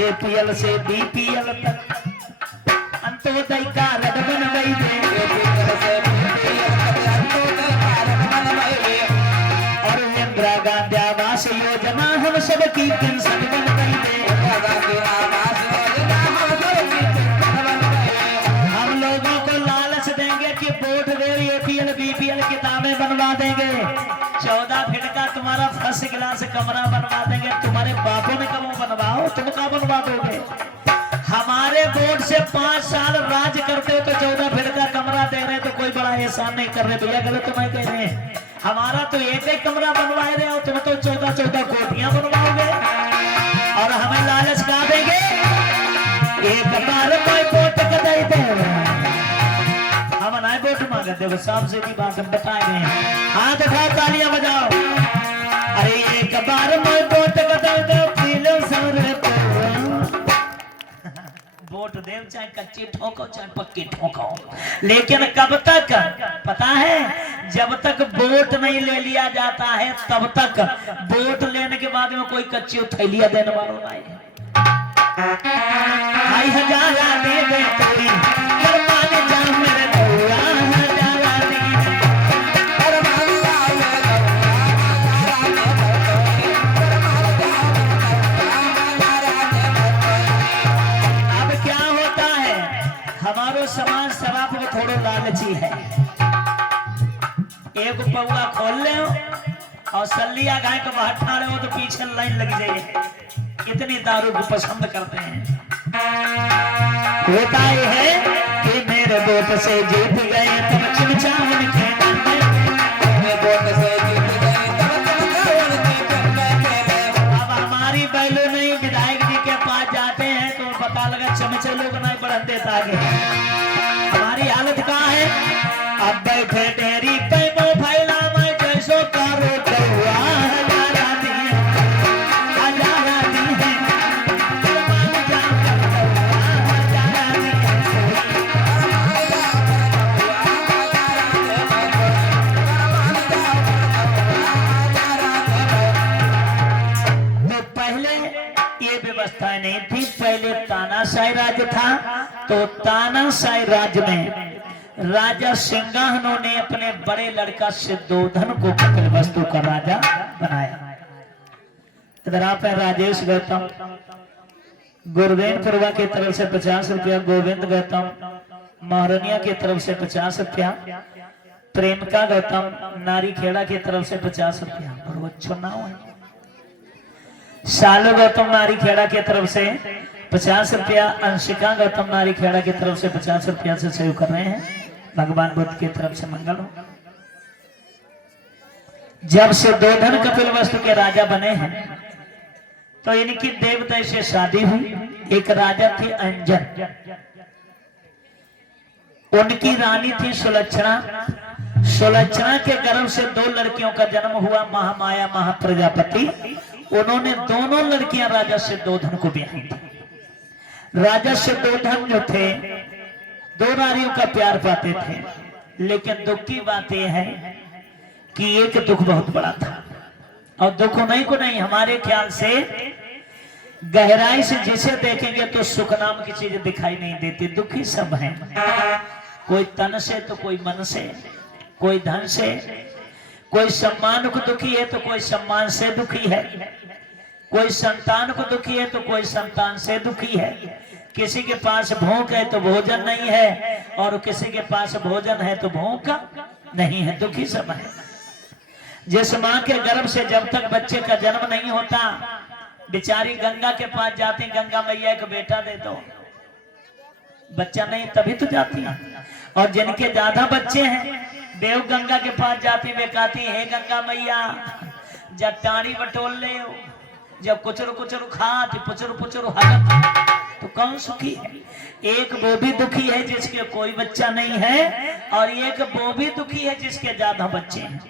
APL से BPL तक अंत्योदय का रट बनवाई दे। और इंदिरा गांधी योजना हम सबकी पेंशन बन गई दे। हम लोगों को लालच देंगे कि वोट दे, APL BPL किताबें बनवा देंगे, 14 फीट का तुम्हारा फर्स्ट क्लास कमरा बनवा देंगे। तुम्हारे बापों ने कब बनवाओ, तुम कहाँ बनवा दोगे? हमारे वोट से 5 साल राज करते हो तो 14 फीट का कमरा दे रहे, तो कोई बड़ा एहसान नहीं कर रहे भैया, गलत तो नहीं कह रहे हैं। हमारा तो एक ही कमरा बनवा रहे हो, तुम तो 14 कोठियां बनवाओगे और हमें लालच का देंगे। एक बार कोई वोट कर दे, हम ना वोट मांगते हो, साफ से भी बात हम बताए गए। हाथ उठाओ, तालियां बजाओ। अरे एक बार मैं वोट कर दे, वोट देव, चाहे कच्ची ठोको चाहे पक्की ठोको, लेकिन कब तक पता है? जब तक वोट नहीं ले लिया जाता है तब तक। वोट लेने के बाद में कोई कच्ची थैलियां देने वालों नहीं। आई हजारा दे दे तोरी, परमाने जा मेरे भैया, हजारा दे समाज शराब में थोड़ो लालची है। एक पौआ खोल ले और सल्लिया गाय को बाहर ठाड़े हो तो पीछे लाइन लग जाए। इतनी दारू को पसंद करते हैं। होता ये है कि मेरे वोट से जीत गए तुम चिमचा उनके, अब हमारी बैलू नहीं विधायक जी के पास जाते हैं तो पता लगा चमचे लोग नहीं बढ़ देता आगे। हमारी हालत कहाँ है? अब बैठे डेरी पैनो फैला मैं जैसो कारो कौआ, हजारा दी है, हजारा दी है, परमान जा कौआ, हजारा दी है। तो पहले ये व्यवस्था नहीं थी, पहले तानाशाही राज था। तो तानाशाही राज में राजा सिंगाहनों ने अपने बड़े लड़का सिद्धोधन को कपिलवस्तु का राजा बनाया। इधर आप है राजेश गौतम, गुरवेंद्रपुरवा की तरफ से 50 रुपया, गोविंद गौतम महारनिया की तरफ से 50 रुपया, प्रेमका गौतम नारी खेड़ा की तरफ से 50 रुपया, और वो चुनाव है। सालू गौतम नारी खेड़ा की तरफ से 50 रुपया, अंशिका गौतम नारी खेड़ा की तरफ से 50 रुपया से सहयोग कर रहे हैं। भगवान बुद्ध की तरफ से मंगल हो। जब से सिद्धोधन कपिलवस्तु के राजा बने हैं तो इनकी देवता से शादी हुई। एक राजा थी अंजन, उनकी रानी थी सुलक्षणा। सुलक्षणा के गर्भ से 2 लड़कियों का जन्म हुआ, महामाया महाप्रजापति। उन्होंने दोनों लड़कियां राजा सिद्धोधन को ब्याही थी। राजा सिद्धोधन जो थे 2 नारियों का प्यार पाते थे, लेकिन दुख की बात यह है कि एक दुख बहुत बड़ा था। और दुख नहीं को नहीं, हमारे ख्याल से गहराई से जिसे देखेंगे तो सुख नाम की चीज दिखाई नहीं देती। दुखी सब हैं, कोई तन से तो कोई मन से, कोई धन से, कोई सम्मान को दुखी है तो कोई सम्मान से दुखी है, कोई संतान को दुखी है तो कोई संतान से दुखी है। किसी के पास भूख है तो भोजन नहीं है, और किसी के पास भोजन है तो भूख नहीं है। दुखी सब है। जिस माँ के गर्भ से जब तक बच्चे का जन्म नहीं होता, बेचारी गंगा के पास जाती, गंगा मैया को बेटा दे दो, बच्चा नहीं तभी तो जाती है। और जिनके ज्यादा बच्चे हैं देव गंगा के पास जाती, वे कहती है गंगा मैया जब टाणी बटोल ले, जब कुचर कुचर खाती पुचर पुचर हगत, तो कौन सुखी है? एक वो भी दुखी है जिसके कोई बच्चा नहीं है, और एक वो भी दुखी है जिसके ज्यादा बच्चे हैं।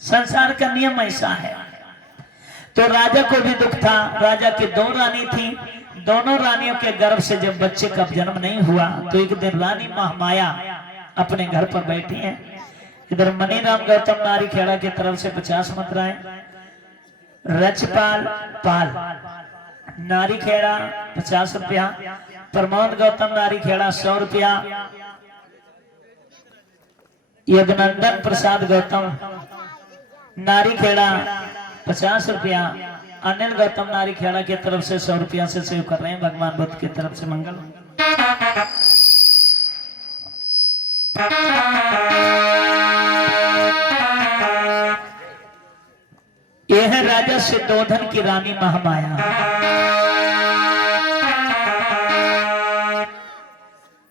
संसार का नियम ऐसा है। तो राजा को भी दुख था। राजा की 2 रानी थी, दोनों रानियों के गर्भ से जब बच्चे का जन्म नहीं हुआ तो एक दिन रानी महामाया अपने घर पर बैठी है। इधर मनीराम गौतम नारी खेड़ा की तरफ से 50 मुद्राएं, रचपाल पाल नारी खेड़ा 50 रुपया, प्रमोद गौतम नारी खेड़ा 100 रुपया, यज्ञनंदन प्रसाद गौतम नारी खेड़ा 50 रुपया अनिल गौतम नारी खेड़ा की तरफ से 100 रुपया से सेव कर रहे हैं। भगवान बुद्ध की तरफ से मंगल। यह है राजा सिद्धोधन की रानी महामाया।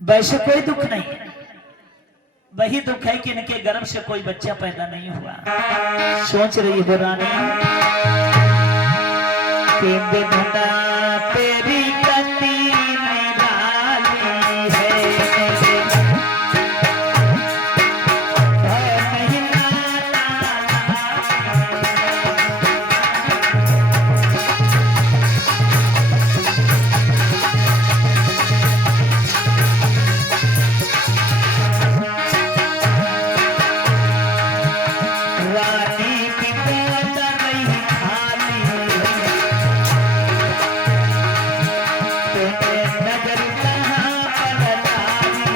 वैसे कोई दुख नहीं है, वही दुख है कि इनके गर्भ से कोई बच्चा पैदा नहीं हुआ। सोच रही हो रानी कि विधना तेरी गति निराली है, नहीं लाला। रानी की गोद नहीं खाली, तूने नजर कहाँ पर डाली।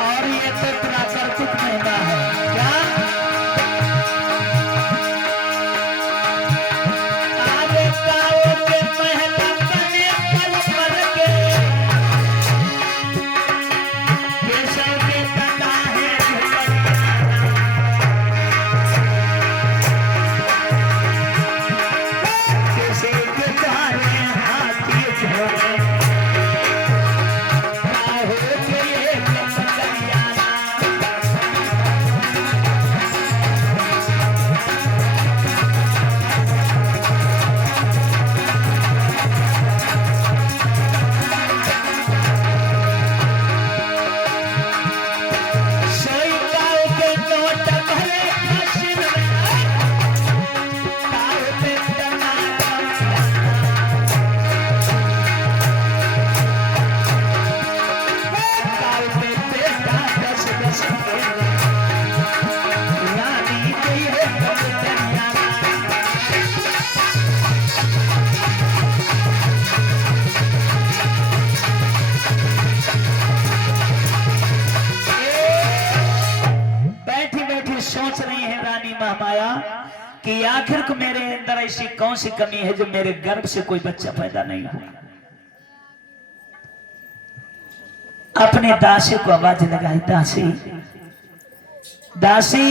और ये तो प्राकृतिक महिमा है क्या? आगे गाँव के महला बने पल पल के, केशव के कटा है किसी के दाने हाथी झोले, काहो के ये कलियाना। सोई काऊ के नोट भरे खसिन में, काऊ पे टमाटर, काऊ पे बेटा 10 के रानी के ये कलियाना। बैठी बैठी सोच रही है रानी महामाया कि आखिर को मेरे अंदर ऐसी कौन सी कमी है जो मेरे गर्भ से कोई बच्चा पैदा नहीं हुआ। अपने दासी को आवाज लगाई, दासी दासी।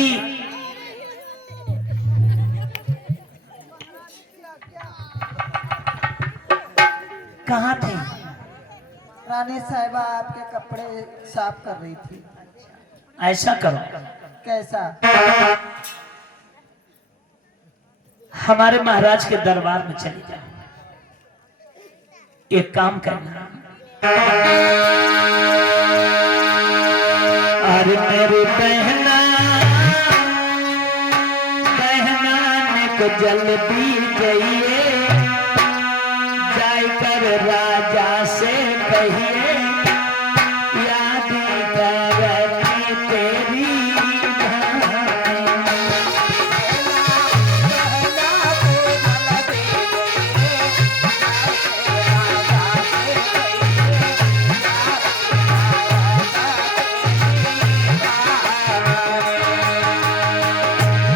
कहाँ थी? रानी साहिबा आपके कपड़े साफ कर रही थी। ऐसा करो, कैसा? हमारे महाराज के दरबार में चली जाओ, एक काम करना। अरे मेरी बहना बहना को जल्दी जाइए, जाकर राजा से कहिए याद करती तेरी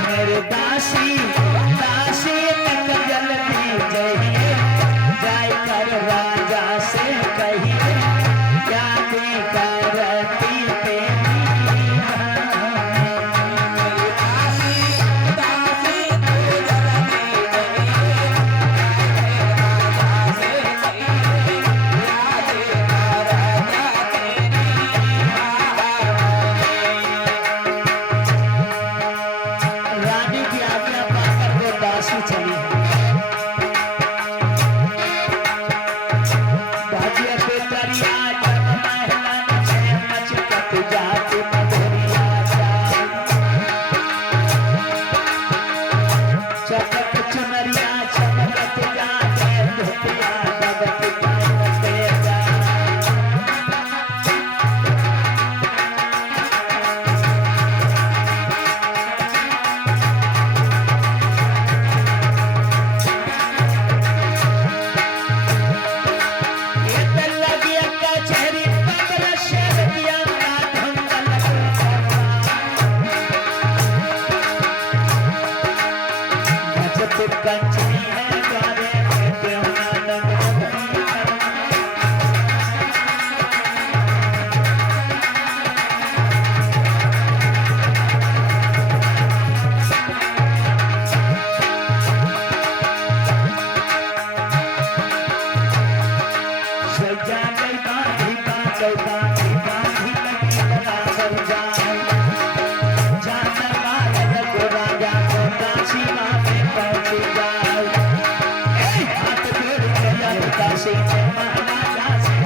मेरे दासी दासी तक जल्दी से महाराजा से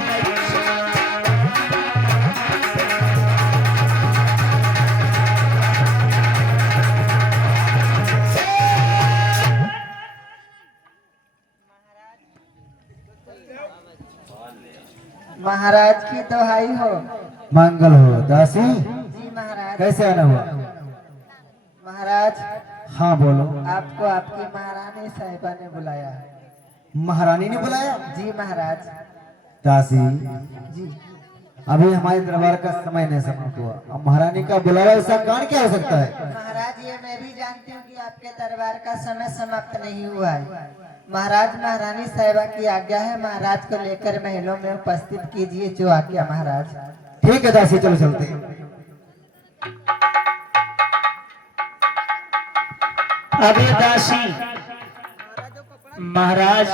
महाराज की दुहाई हो। मंगल हो। दासी जी महाराज। कैसे आना हुआ? महाराज हाँ बोलो। आपको आपकी महारानी साहिबा ने बुलाया है। महारानी ने बुलाया? जी महाराज। दासी जी अभी हमारे दरबार का समय नहीं समाप्त हुआ, अब महारानी का बुलावा ऐसा कारण क्या हो सकता है? महाराज ये मैं भी जानती हूँ कि आपके दरबार का समय समाप्त नहीं हुआ है। महाराज महारानी साहिबा की आज्ञा है, महाराज को लेकर महलों में उपस्थित कीजिए जो आज्ञा महाराज। ठीक है दासी, चलो चलते हैं। अभी दासी महाराज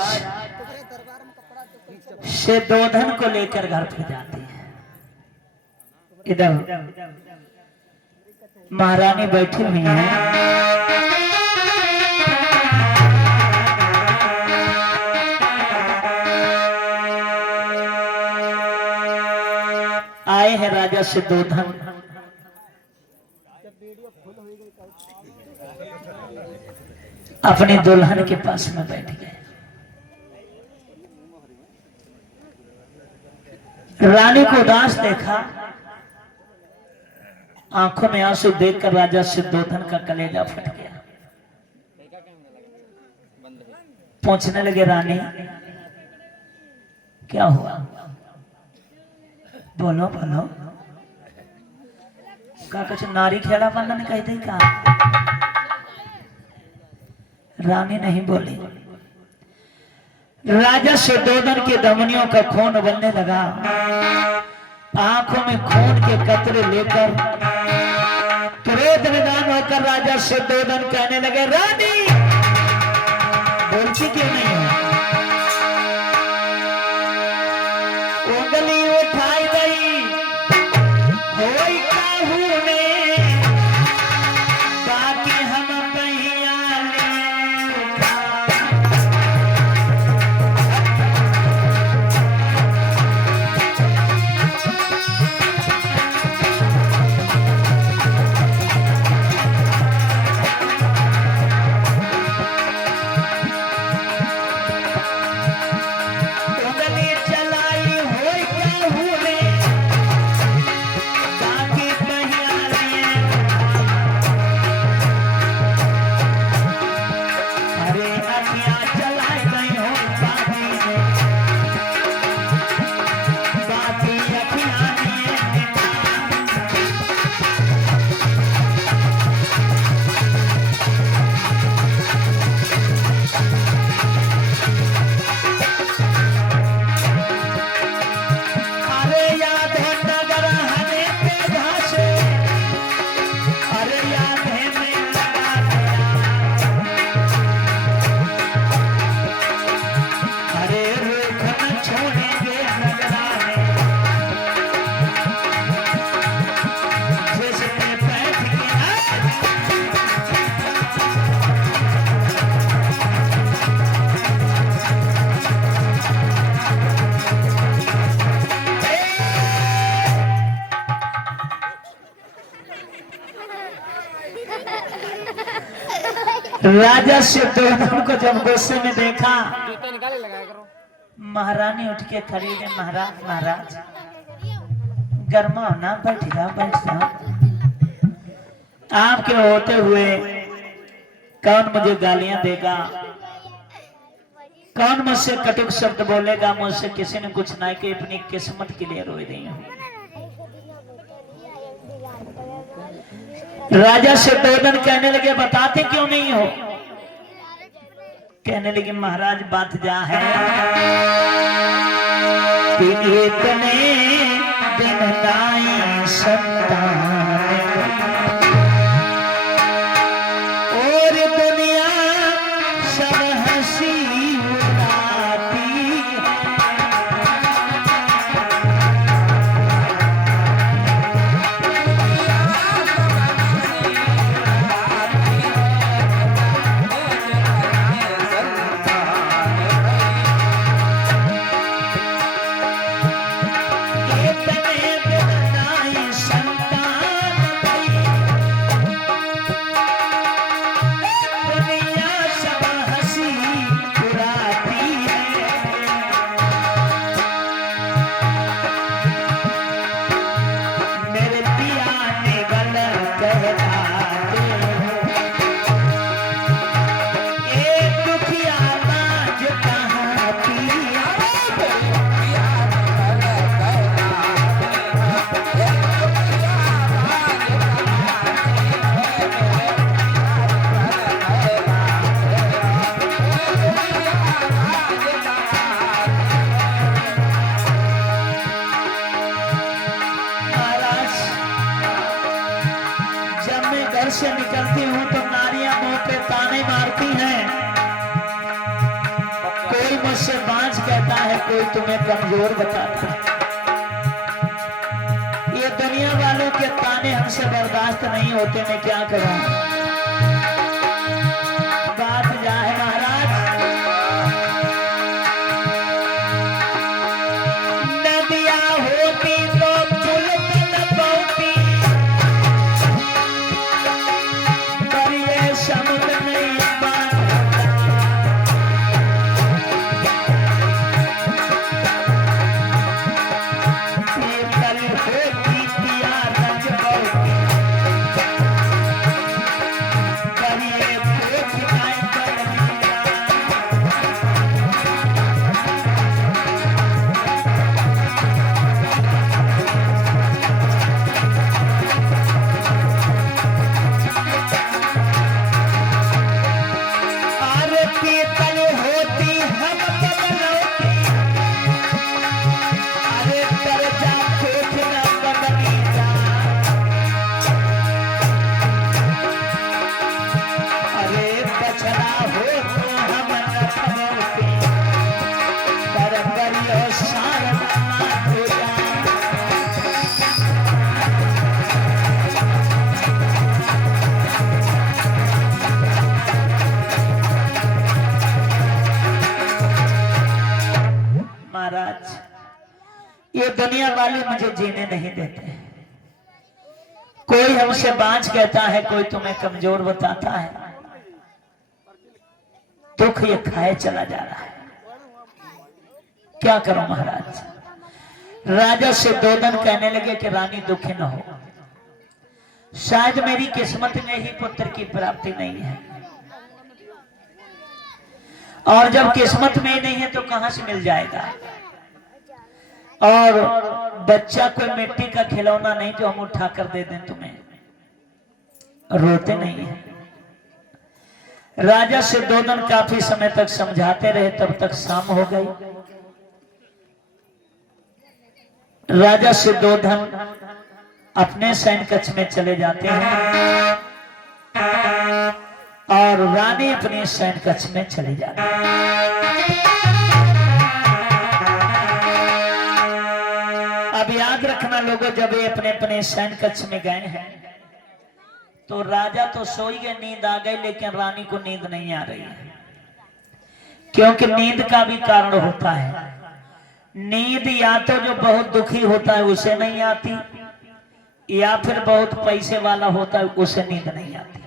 से दोधन को लेकर घर पे जाती है। इधर महारानी बैठी हुई है। आए हैं राजा से दोधन। अपनी दुल्हन के पास में बैठ गए। रानी को उदास देखा, आंखों में आंसू देखकर राजा सिद्धोधन का कलेजा फट गया। पूछने लगे, रानी क्या हुआ? बोलो बोलो। का कुछ नारी खेड़ा बंधन कह दी का? रानी नहीं बोली। राजा सिद्धोधन के धमनियों का खून बनने लगा। आंखों में खून के कतरे लेकर क्रोध निदान होकर राजा सिद्धोधन कहने लगे, रानी बोलती क्यों नहीं हो? उंगली उठाई गई होई काहू ने, बाकी हम पहिया ले उठा। राजा सिद्धोधन को जब गुस्से में देखा, महारानी उठ के खड़ी है। महाराज महाराज गर्मा होना, बैठ जाओ बैठ जाओ। आपके होते हुए कौन मुझे गालियां देगा? कौन मुझसे कटुक शब्द बोलेगा? मुझसे किसी ने कुछ ना कि अपनी किस्मत के लिए रोई रही हूँ। राजा सिद्धोधन कहने लगे, बताते क्यों नहीं हो? कहने लगे, महाराज बात जा है कि इतने दिन नाई संतान और दुनिया सब हंसी उड़ाती। बांझ कहता है, कोई तुम्हें कमजोर बताता है। ये दुनिया वालों के ताने हमसे बर्दाश्त नहीं होते, मैं क्या करूं। बात जा है महाराज, नदिया होती तो पुल न पहुंचती, पर ये समुद्र नहीं बांध महाराज, ये दुनिया वाले मुझे जीने नहीं देते। कोई हमसे बांझ कहता है, कोई तुम्हें कमजोर बताता है। दुख ये खाए चला जा रहा है, क्या करूं महाराज। राजा से दोदन कहने लगे कि रानी दुखी न हो, शायद मेरी किस्मत में ही पुत्र की प्राप्ति नहीं है, और जब किस्मत में ही नहीं है तो कहां से मिल जाएगा। और बच्चा कोई मिट्टी का खिलौना नहीं जो हम उठा कर दे दें तुम्हें, रोते नहीं है। राजा से दोदन काफी समय तक समझाते रहे, तब तक शाम हो गई। राजा से दोदन अपने सैन्य कक्ष में चले जाते हैं और रानी अपने सैन्य कक्ष में चली जाती है। अब याद रखना लोगों, जब ये अपने अपने सैन्य कक्ष में गए हैं तो राजा तो सोई गए, नींद आ गई, लेकिन रानी को नींद नहीं आ रही है, क्योंकि नींद का भी कारण होता है। नींद या तो जो बहुत दुखी होता है उसे नहीं आती, या फिर बहुत पैसे वाला होता है उसे नींद नहीं आती।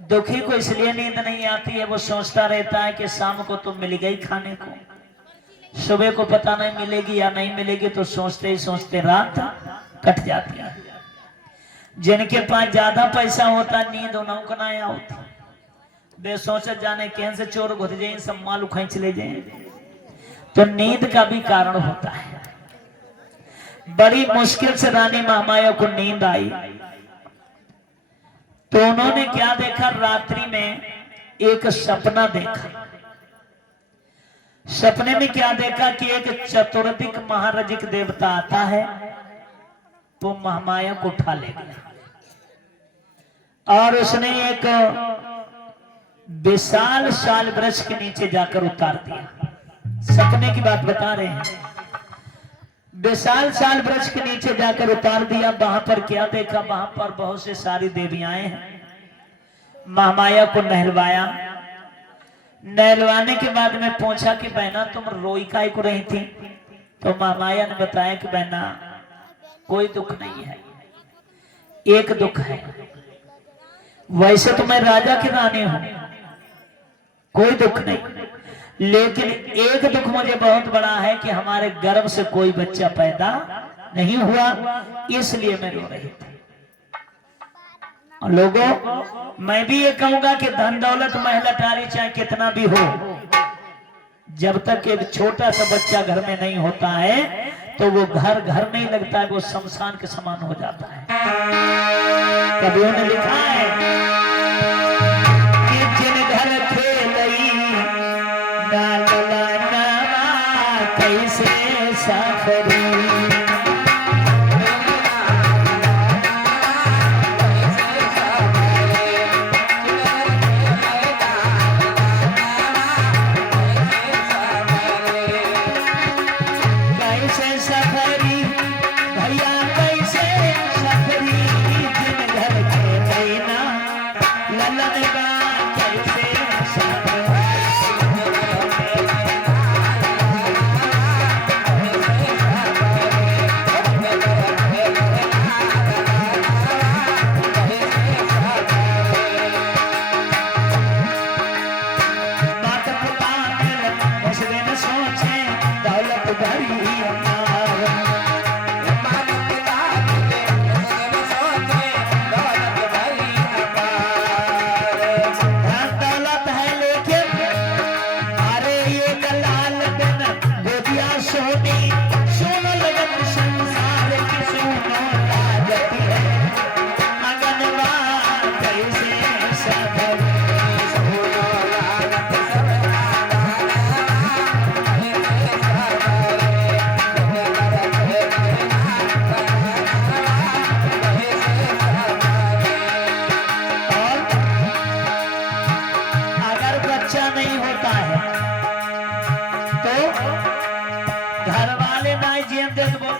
दुखी को इसलिए नींद नहीं आती है, वो सोचता रहता है कि शाम को तो मिल गई खाने को, सुबह को पता नहीं मिलेगी या नहीं मिलेगी, तो सोचते ही सोचते रात कट जाती है। जिनके पास ज्यादा पैसा होता है, नींद उन्होंने को ना होती, वे सोच जाने कैसे से चोर घुस जाए, सब माल खींच ले जाए। तो नींद का भी कारण होता है। बड़ी मुश्किल से रानी महामाया को नींद आई, तो उन्होंने क्या देखा, रात्रि में एक सपना देखा। सपने में क्या देखा कि एक चतुर्दिक महारजिक देवता आता है, वो महामाया को उठा ले गया और उसने एक विशाल साल वृक्ष के नीचे जाकर उतार दिया। सपने की बात बता रहे हैं, विशाल साल वृक्ष के नीचे जाकर उतार दिया। वहां पर क्या देखा, वहां पर बहुत से सारी देवियां हैं। महामाया को नहलवाया, नहलवाने के बाद में पूछा कि बहना तुम रोई काहे को रही थी, तो महामाया ने बताया कि बहना कोई दुख नहीं है, एक दुख है। वैसे तो मैं राजा की रानी हूं, कोई दुख नहीं, लेकिन एक दुख मुझे बहुत बड़ा है कि हमारे गर्भ से कोई बच्चा पैदा नहीं हुआ, इसलिए मैं रो रही थी। और लोगों, मैं भी ये कहूंगा कि धन दौलत महल अटारी चाहे कितना भी हो, जब तक एक छोटा सा बच्चा घर में नहीं होता है तो वो घर घर नहीं लगता है, वो शमशान के समान हो जाता है। कवियों ने लिखा है कि जिन घर खेलई कैसे सफरी,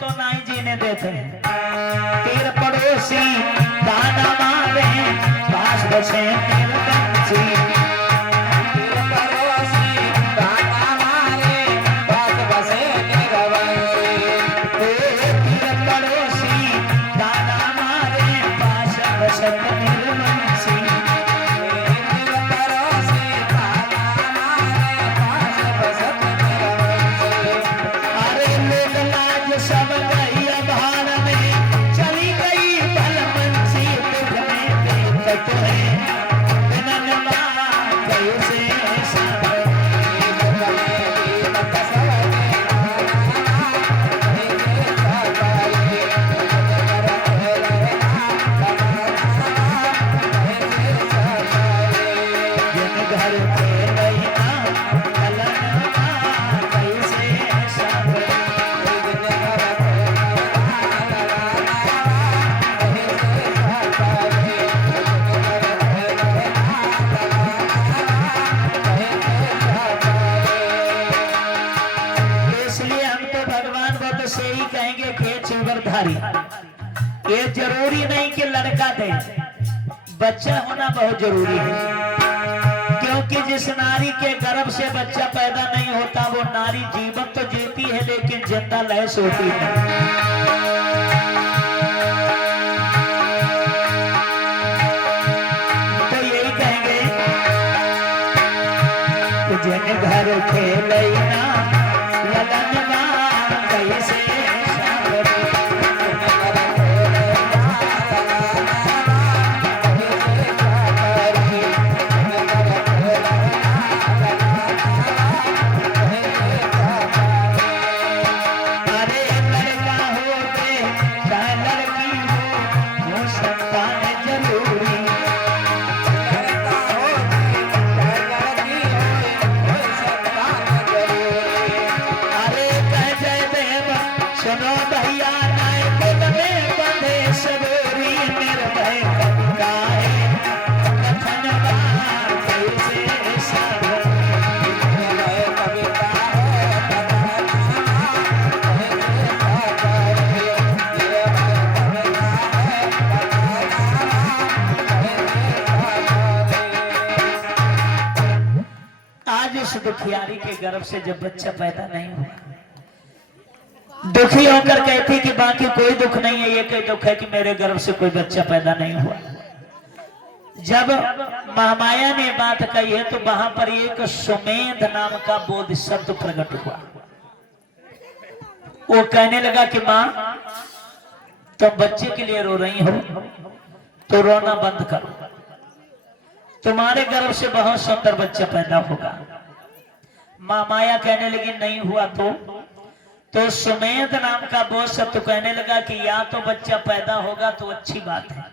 तो नहीं जीने देते हैं। तीर पड़ोसी दाना मारे पास बसे तीर पंछी। तीर पड़ोसी दाना मारे पास बसे तीर पंछी। तीर पड़ोसी दाना मारे पास बसे तीर पंछी। ये जरूरी नहीं कि लड़का दे, बच्चा होना बहुत जरूरी है। क्योंकि जिस नारी के गर्भ से बच्चा पैदा नहीं होता वो नारी जीवन तो जीती है लेकिन जिंदा लहस होती है। तो यही कहेंगे कि जिन घर खेले ना लगनवा कैसे दुखियारी के गर्भ से जब बच्चा पैदा नहीं हुआ, दुखी होकर कहती कि बाकी कोई दुख नहीं है, ये कोई दुख है कि मेरे गर्भ से कोई बच्चा पैदा नहीं हुआ। जब महामाया ने बात कही है तो वहां पर एक सुमेध नाम का बोधिसत्व प्रकट हुआ। वो कहने लगा कि मां तुम बच्चे के लिए रो रही हो तो रोना बंद करो, तुम्हारे गर्भ से बहुत सुंदर बच्चा पैदा होगा। मां माया कहने लगी नहीं हुआ तो सुमेध नाम का बोधिसत्व कहने लगा कि या तो बच्चा पैदा होगा तो अच्छी बात है,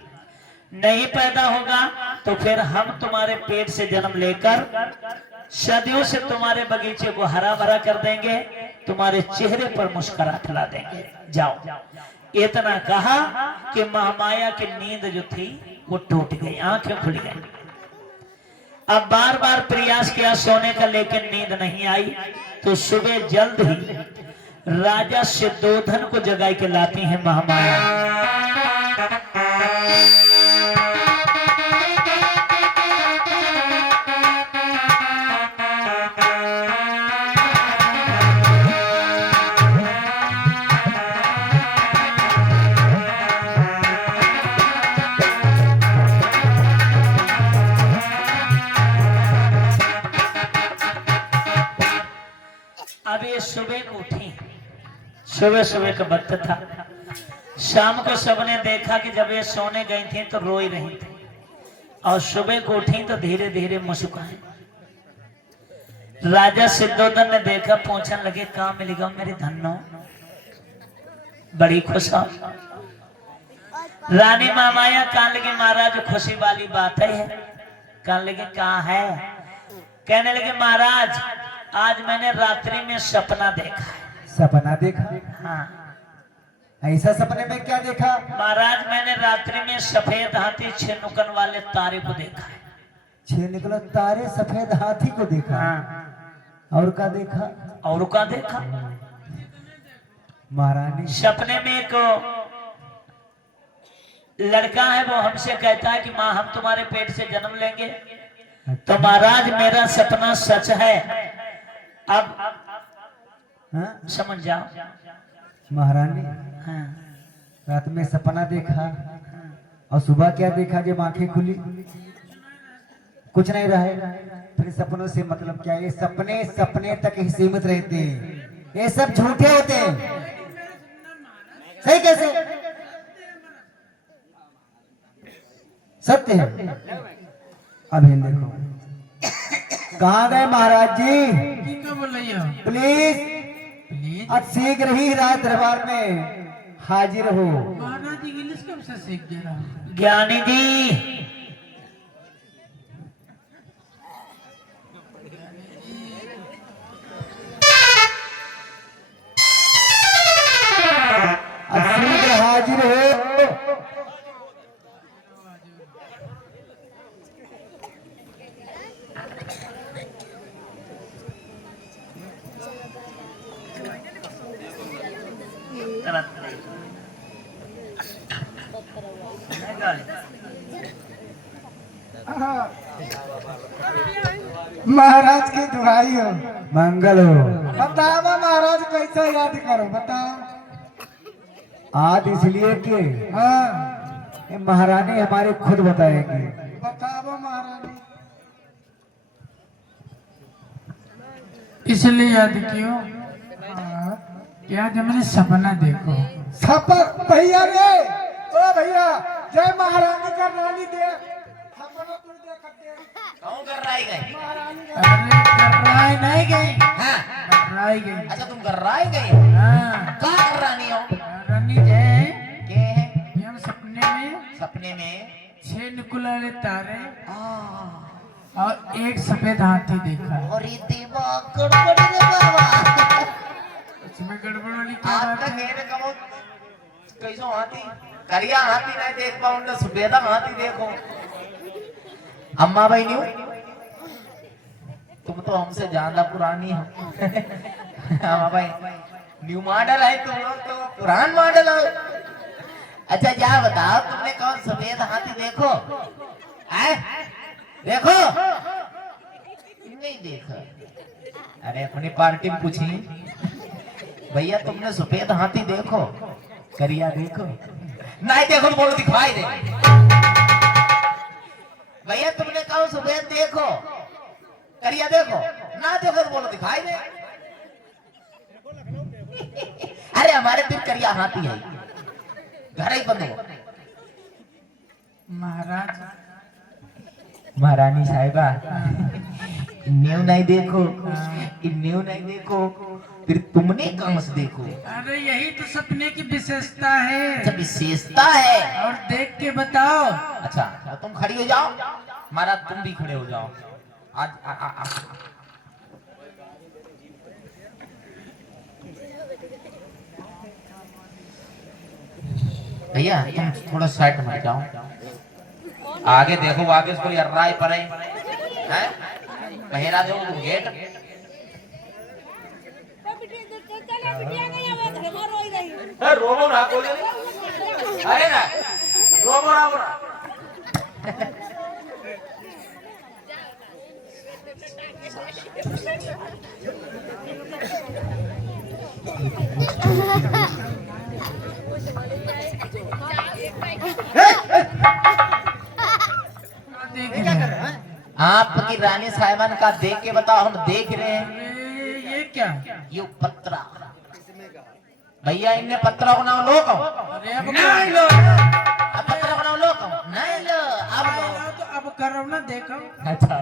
नहीं पैदा होगा तो फिर हम तुम्हारे पेट से जन्म लेकर सदियों से तुम्हारे बगीचे को हरा भरा कर देंगे, तुम्हारे चेहरे पर मुस्कुराहट ला देंगे, जाओ। इतना कहा कि महामाया की नींद जो थी वो टूट गई, आंखें खुल गई। अब बार बार प्रयास किया सोने का लेकिन नींद नहीं आई। तो सुबह जल्द ही राजा सिद्धोधन को जगाई के लाती है महामाया। अब ये सुबह को उठी, सुबह सुबह का वक्त था। शाम को सबने देखा कि जब ये सोने गई थी तो रोई रही थी और सुबह को उठी तो धीरे धीरे मुस्कुराए। राजा सिद्धोधन ने देखा, पूछने लगे कहाँ मिलेगा मेरी धन्नो, बड़ी खुश हो। रानी महामाया कहने लगी महाराज खुशी वाली बात है। कहने लगे कहाँ है? कहने लगे महाराज आज मैंने रात्रि में सपना देखा है। सपना देखा? हाँ। ऐसा सपने में क्या देखा? महाराज मैंने रात्रि में सफेद हाथी छिनुकन वाले तारे को देखा है। छह निकलो तारे सफेद हाथी को देखा? हाँ। और क्या देखा? और क्या देखा? महारानी सपने में एक लड़का है, वो हमसे कहता है कि माँ हम तुम्हारे पेट से जन्म लेंगे। तो महाराज मेरा सपना सच है, अब हाँ? समझ जाओ। महारानी हाँ। रात में सपना देखा और सुबह क्या देखा जब आंखें खुली? कुछ नहीं रहा है। फिर सपनों से मतलब क्या? ये सपने सपने तक ही सीमित रहते हैं, ये सब झूठे होते हैं। सही कैसे? सत्य है। अभी देखो कहाँ गए महाराज जी? प्लीज आज शीघ्र ही राज दरबार में हाजिर हो। महाराज इंग्लिश कब से सीख गया? ज्ञानी जी आज शीघ्र हाजिर हो। महाराज की दुहाई हो, मंगल हो। बताओ महाराज कैसे याद करो, बताओ। आज इसलिए कि हाँ ये महारानी हमारे खुद बताएंगे। बताओ महारानी। इसलिए याद क्यों? क्या जब मैंने सपना देखो। सपन भैया रे, ओ भैया जय महारानी का रानी दे सपना तू देख दे। कौन कर रहा है गए? अरे करराई नहीं गई। हाँ? करराई गई। अच्छा तुम कर रहा है गए? हाँ क्या कर रहा नहीं हो? रानी जय के है? हम सपने में सपने में 6 निकुलाले तारे और एक सफेद हाथी देखा। और ये दिमाग गड़बड़ रे बाबा। इसमें गड़बड़ वाली क्या आज बात तक है? ये कहो कैसो हाथी करिया हाथी नहीं देख पाऊं ना सफेदा हाथी देखो। अम्मा भाई न्यू तुम तो हमसे ज्यादा पुरानी हो। अम्मा भाई न्यू मॉडल है, तुम लोग तो पुरान मॉडल हो। अच्छा क्या बताओ तुमने कौन सफेद हाथी देखो? आए? देखो नहीं देखा? अरे अपनी पार्टी में पूछी भैया तुमने सफेद हाथी देखो करिया देखो? नहीं देखो तो बोलो दिखाई दे। भैया तुमने कहा सफेद देखो करिया देखो? ना देखो तो बोलो दिखाई दे। अरे हमारे दिन करिया हाथी है, घर ही बंद हो। महाराज महारानी साहिबा न्यू नहीं देखो, न्यू नहीं देखो, फिर तुमने कहाँ से देखो? अरे यही तो सपने की विशेषता है। अच्छा विशेषता है। और देख के बताओ। अच्छा तो तुम खड़ी हो जाओ, महाराज तुम भी खड़े हो जाओ। आज भैया तुम थोड़ा साइड में जाओ, आगे देखो आगे कोई अर्राई पर है बहेरा दो गेट। रोबो ना कोई अरे ना रोबो ना आपकी रानी साहिबान का देख के बताओ, हम देख रहे हैं। अरे ये क्या? ये पत्रा भैया इनने पत्रा बनाओ लो कहो। अरे अब नहीं लो अब पत्रा बनाओ लो कहो। नहीं लो अब लो। तो अब करो ना, देखो। अच्छा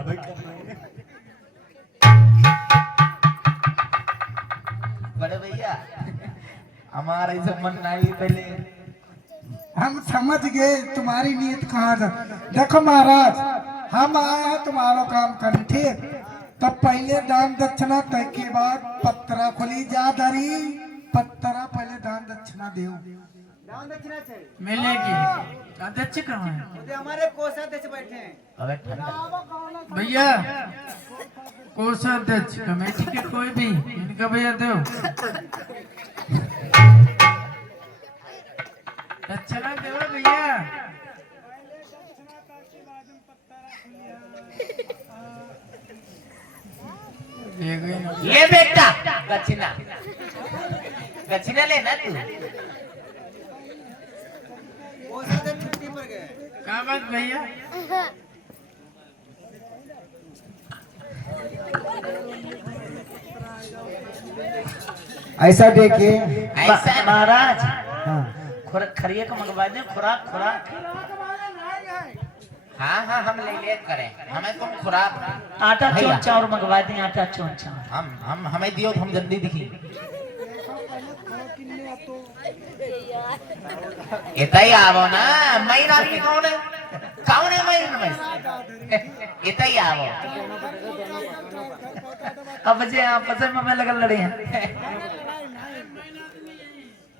बड़े भैया हमारा इसे मन नहीं पहले हम समझ गए तुम्हारी नीयत कहाँ था। देखो महाराज हम आए हैं तुम्हारा काम करने, ठीक? तो पहले दान दक्षिणा तय के बाद पत्रा खुली जा धरी पत्रा पहले दान दक्षिणा दे मिलेगी। अध्यक्ष कहाँ है? हमारे कोषाध्यक्ष बैठे हैं। अबे ठंडा भैया कोषाध्यक्ष कमेटी के कोई भी इनका भैया दो। चला देवा भैया। ले बेटा दक्षिणा, दक्षिणा लेना तू। क्या बात भैया? ऐसा देखिए। ऐसा महाराज हाँ खरिया को मंगवा दे, खुराक खुराक। हाँ हाँ हम ले करें, हमें तुम खुराक आटा भैया। चौंचा और मंगवा दें, आटा चौंचा। हम हमें दियो तो हम जल्दी दिखी। इतना ही आवो ना, महीन आदमी कौन है? कौन है महीन में? इतना ही आवो। अब जे आपस में मैं लगल लड़े हैं।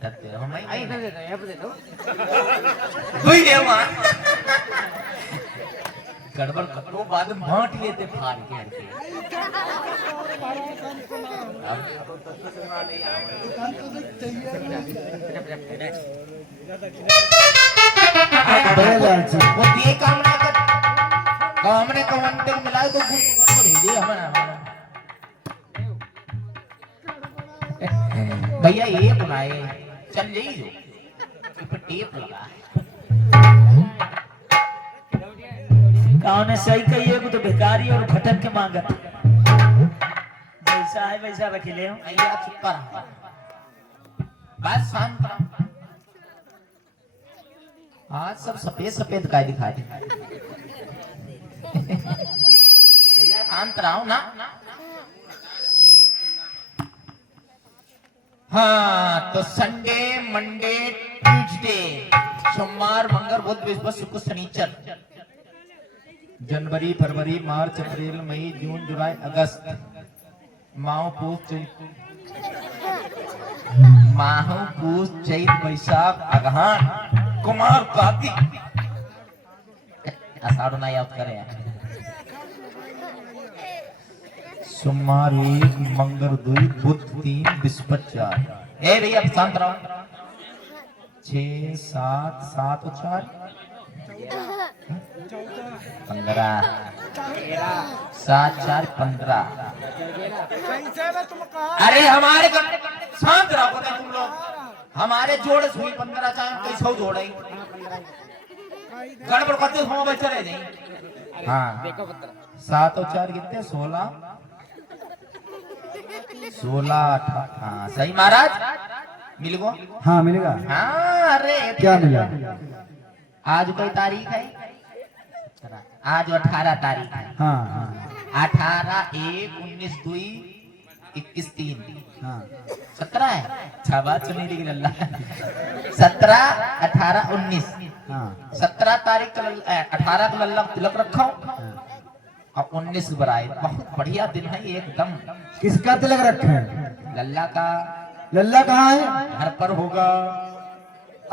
तत्ते हम आई कोई ले वहां गड़बड़ करो, बाद में भाट लेते फाड़ के बड़ेलाल जी वो दिए काम ना कर, हमने कौन मिलाए तो गड़बड़ ही दिए हमारा। भैया ये बनाए चल जाइए जो फिर टेप लगा है। कौन है सही कहिए को तो भिखारी और भटक के मांगत। जैसा है वैसा रख ले। भैया चुप रहा, बस शांत रहो। आज सब सफेद सफेद काय दिखा दे। भैया शांत रहो ना। हाँ तो संडे मंडे ट्यूसडे सोमवार मंगल बुध बृहस्पति शुक्र शनिचर, जनवरी फरवरी मार्च अप्रैल मई जून जुलाई अगस्त, माह पूस चैत बैसाख अगहन कुमार कार्तिक आषाढ़ ना याद करे। सोमवार 1 मंगल 2 बुध 3 बृहस्पति 4। ए भैया शांत रहो। 6 7 7 और 4 15 7 4 15। अरे हमारे शांत रहो ना तुम लोग। हमारे जोड़ हुई 15 चाहे कैसे जोड़े गड़बड़ करते हो बच्चे रह जाए। हाँ 7 और 4 कितने 16 हाँ सही महाराज मिल गो। हाँ मिलेगा। हाँ अरे क्या मिला? आज कोई तारीख है? आज 18 तारीख है। हाँ हाँ 18 1 19 2 21 3 हाँ 17 है। अच्छा बात सुनी थी लल्ला। 17 18 19 हाँ 17 तारीख को 18 को लल्ला तिलक रखो और 19 को बराए। बहुत बढ़िया दिन है एकदम। किसका तिलक रखे हैं? लल्ला का। लल्ला कहाँ है? घर पर होगा।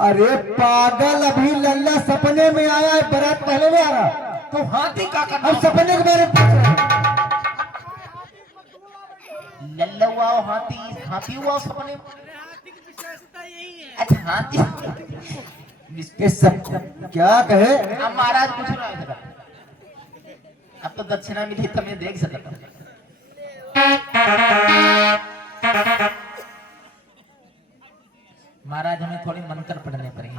अरे पागल, अभी लल्ला सपने में आया है, बारात पहले नहीं आ रहा। तो हाथी का करना। अब सपने के बारे में पूछ रहे हैं। लल्ला हुआ और हाथी हुआ सपने में। अच्छा हाथी ये सब क्या कहे? अब महाराज कुछ नहीं सकता। अब तो दक्षिणा मिली तो मैं देख सकता हूँ। महाराज हमें थोड़ी मंत्र पढ़ने पड़ेंगे।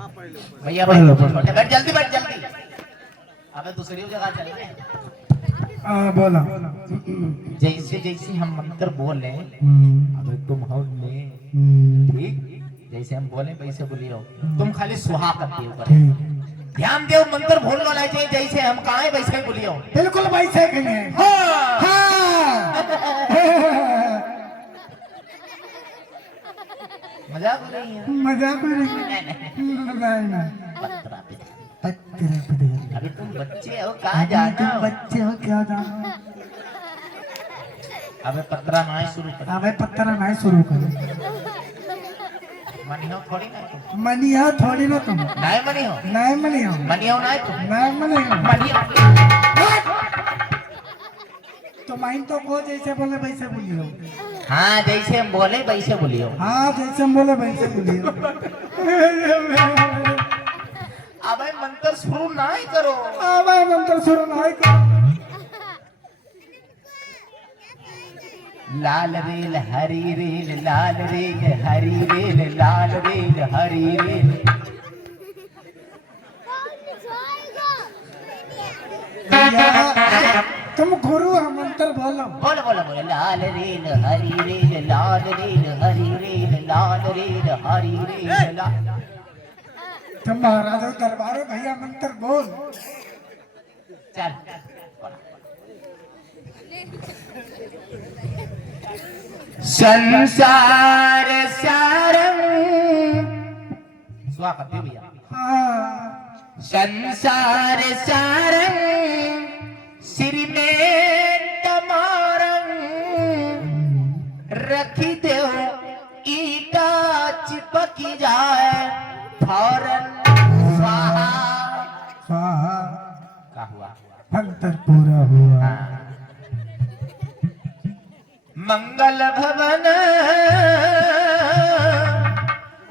भैया भाई बैठ जल्दी बैठ जल्दी। अबे दूसरी जगह चल रहे हैं। बोला। जैसे जैसे हम मंत्र बोले अबे तुम हो ले ठीक, जैसे हम बोले वैसे बोलियो। तुम खाली सुहा करते हो। ध्यान देव मंत्र भूल वाला चाहिए। जैसे हम कहा है वैसे बोलियो। बिल्कुल वैसे कहेंगे। हाँ। हाँ। मजाक हो रही है। मजाक हो रही नहीं, है। नहीं। पत्रा पे। पत्थर पे। अभी तुम बच्चे हो कहाँ जाना हो? बच्चे हो क्या जाना? अबे पत्रा ना शुरू कर। अबे पत्थर नहीं शुरू करो। मनी हो थोड़ी ना तुम। मनी हो थोड़ी ना तुम। नहीं मनी हो। नहीं मनी हो। मनी हो ना तुम। नहीं मनी हो। मनी हो। तो माइन तो को जैसे बोले वैसे बोलियो। हाँ जैसे हम बोले वैसे बोलियो। हाँ जैसे हम बोले वैसे बोलियो। अबे मंत्र शुरू ना ही करो। अब मंत्र शुरू नहीं करो। लाल रेल हरी रेल लाल रेल हरी रेल लाल रेल हरी रेल। भैया तुम गुरु हो, मंत्र बोलो। बोलो बोलो बोलो लाल रेल हरी रेल लाल रेल हरी रेल लाल रेल हरी रेल तुम महाराज हो दरबार में, भैया मंत्र बोल। चल संसार सारं स्वागत है भैया। हाँ संसार सारं सिर में तमारं रखी दो ईटा चिपकी जाए फौरन स्वाहा। स्वाहा। क्या हुआ? मंत्र पूरा हुआ। मंगल भवन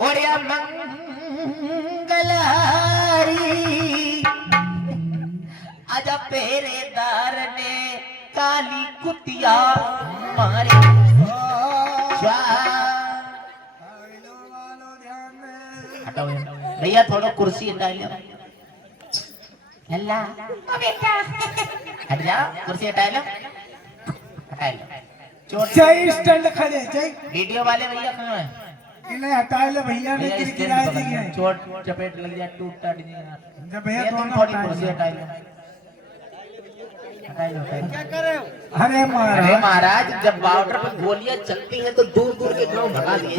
और या मंगल हारी आजा पहरेदार ने काली कुतिया मारी। हटाओ भैया, थोड़ा कुर्सी हटा लो। अल्लाह हट जा, कुर्सी हटा लो, हटा लो। जय स्टैंड खड़े जय। वीडियो वाले भैया कहाँ है? इन्हें हटा ले भैया, भैया नहीं स्टैंड गिराए पकड़ देंगे। लो, चोट चपेट लग जाए, टूट टाट जाएगा। जब भैया भैया तुम दोनों थोड़ी हटाए कुर्सी लो। हटा लो, हटा लो, हटा लो। अरे अरे महाराज महाराज, जब बॉर्डर पे गोलियां चलती हैं तो दूर दूर के गांव भगा दिए।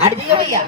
हट जाइए भैया।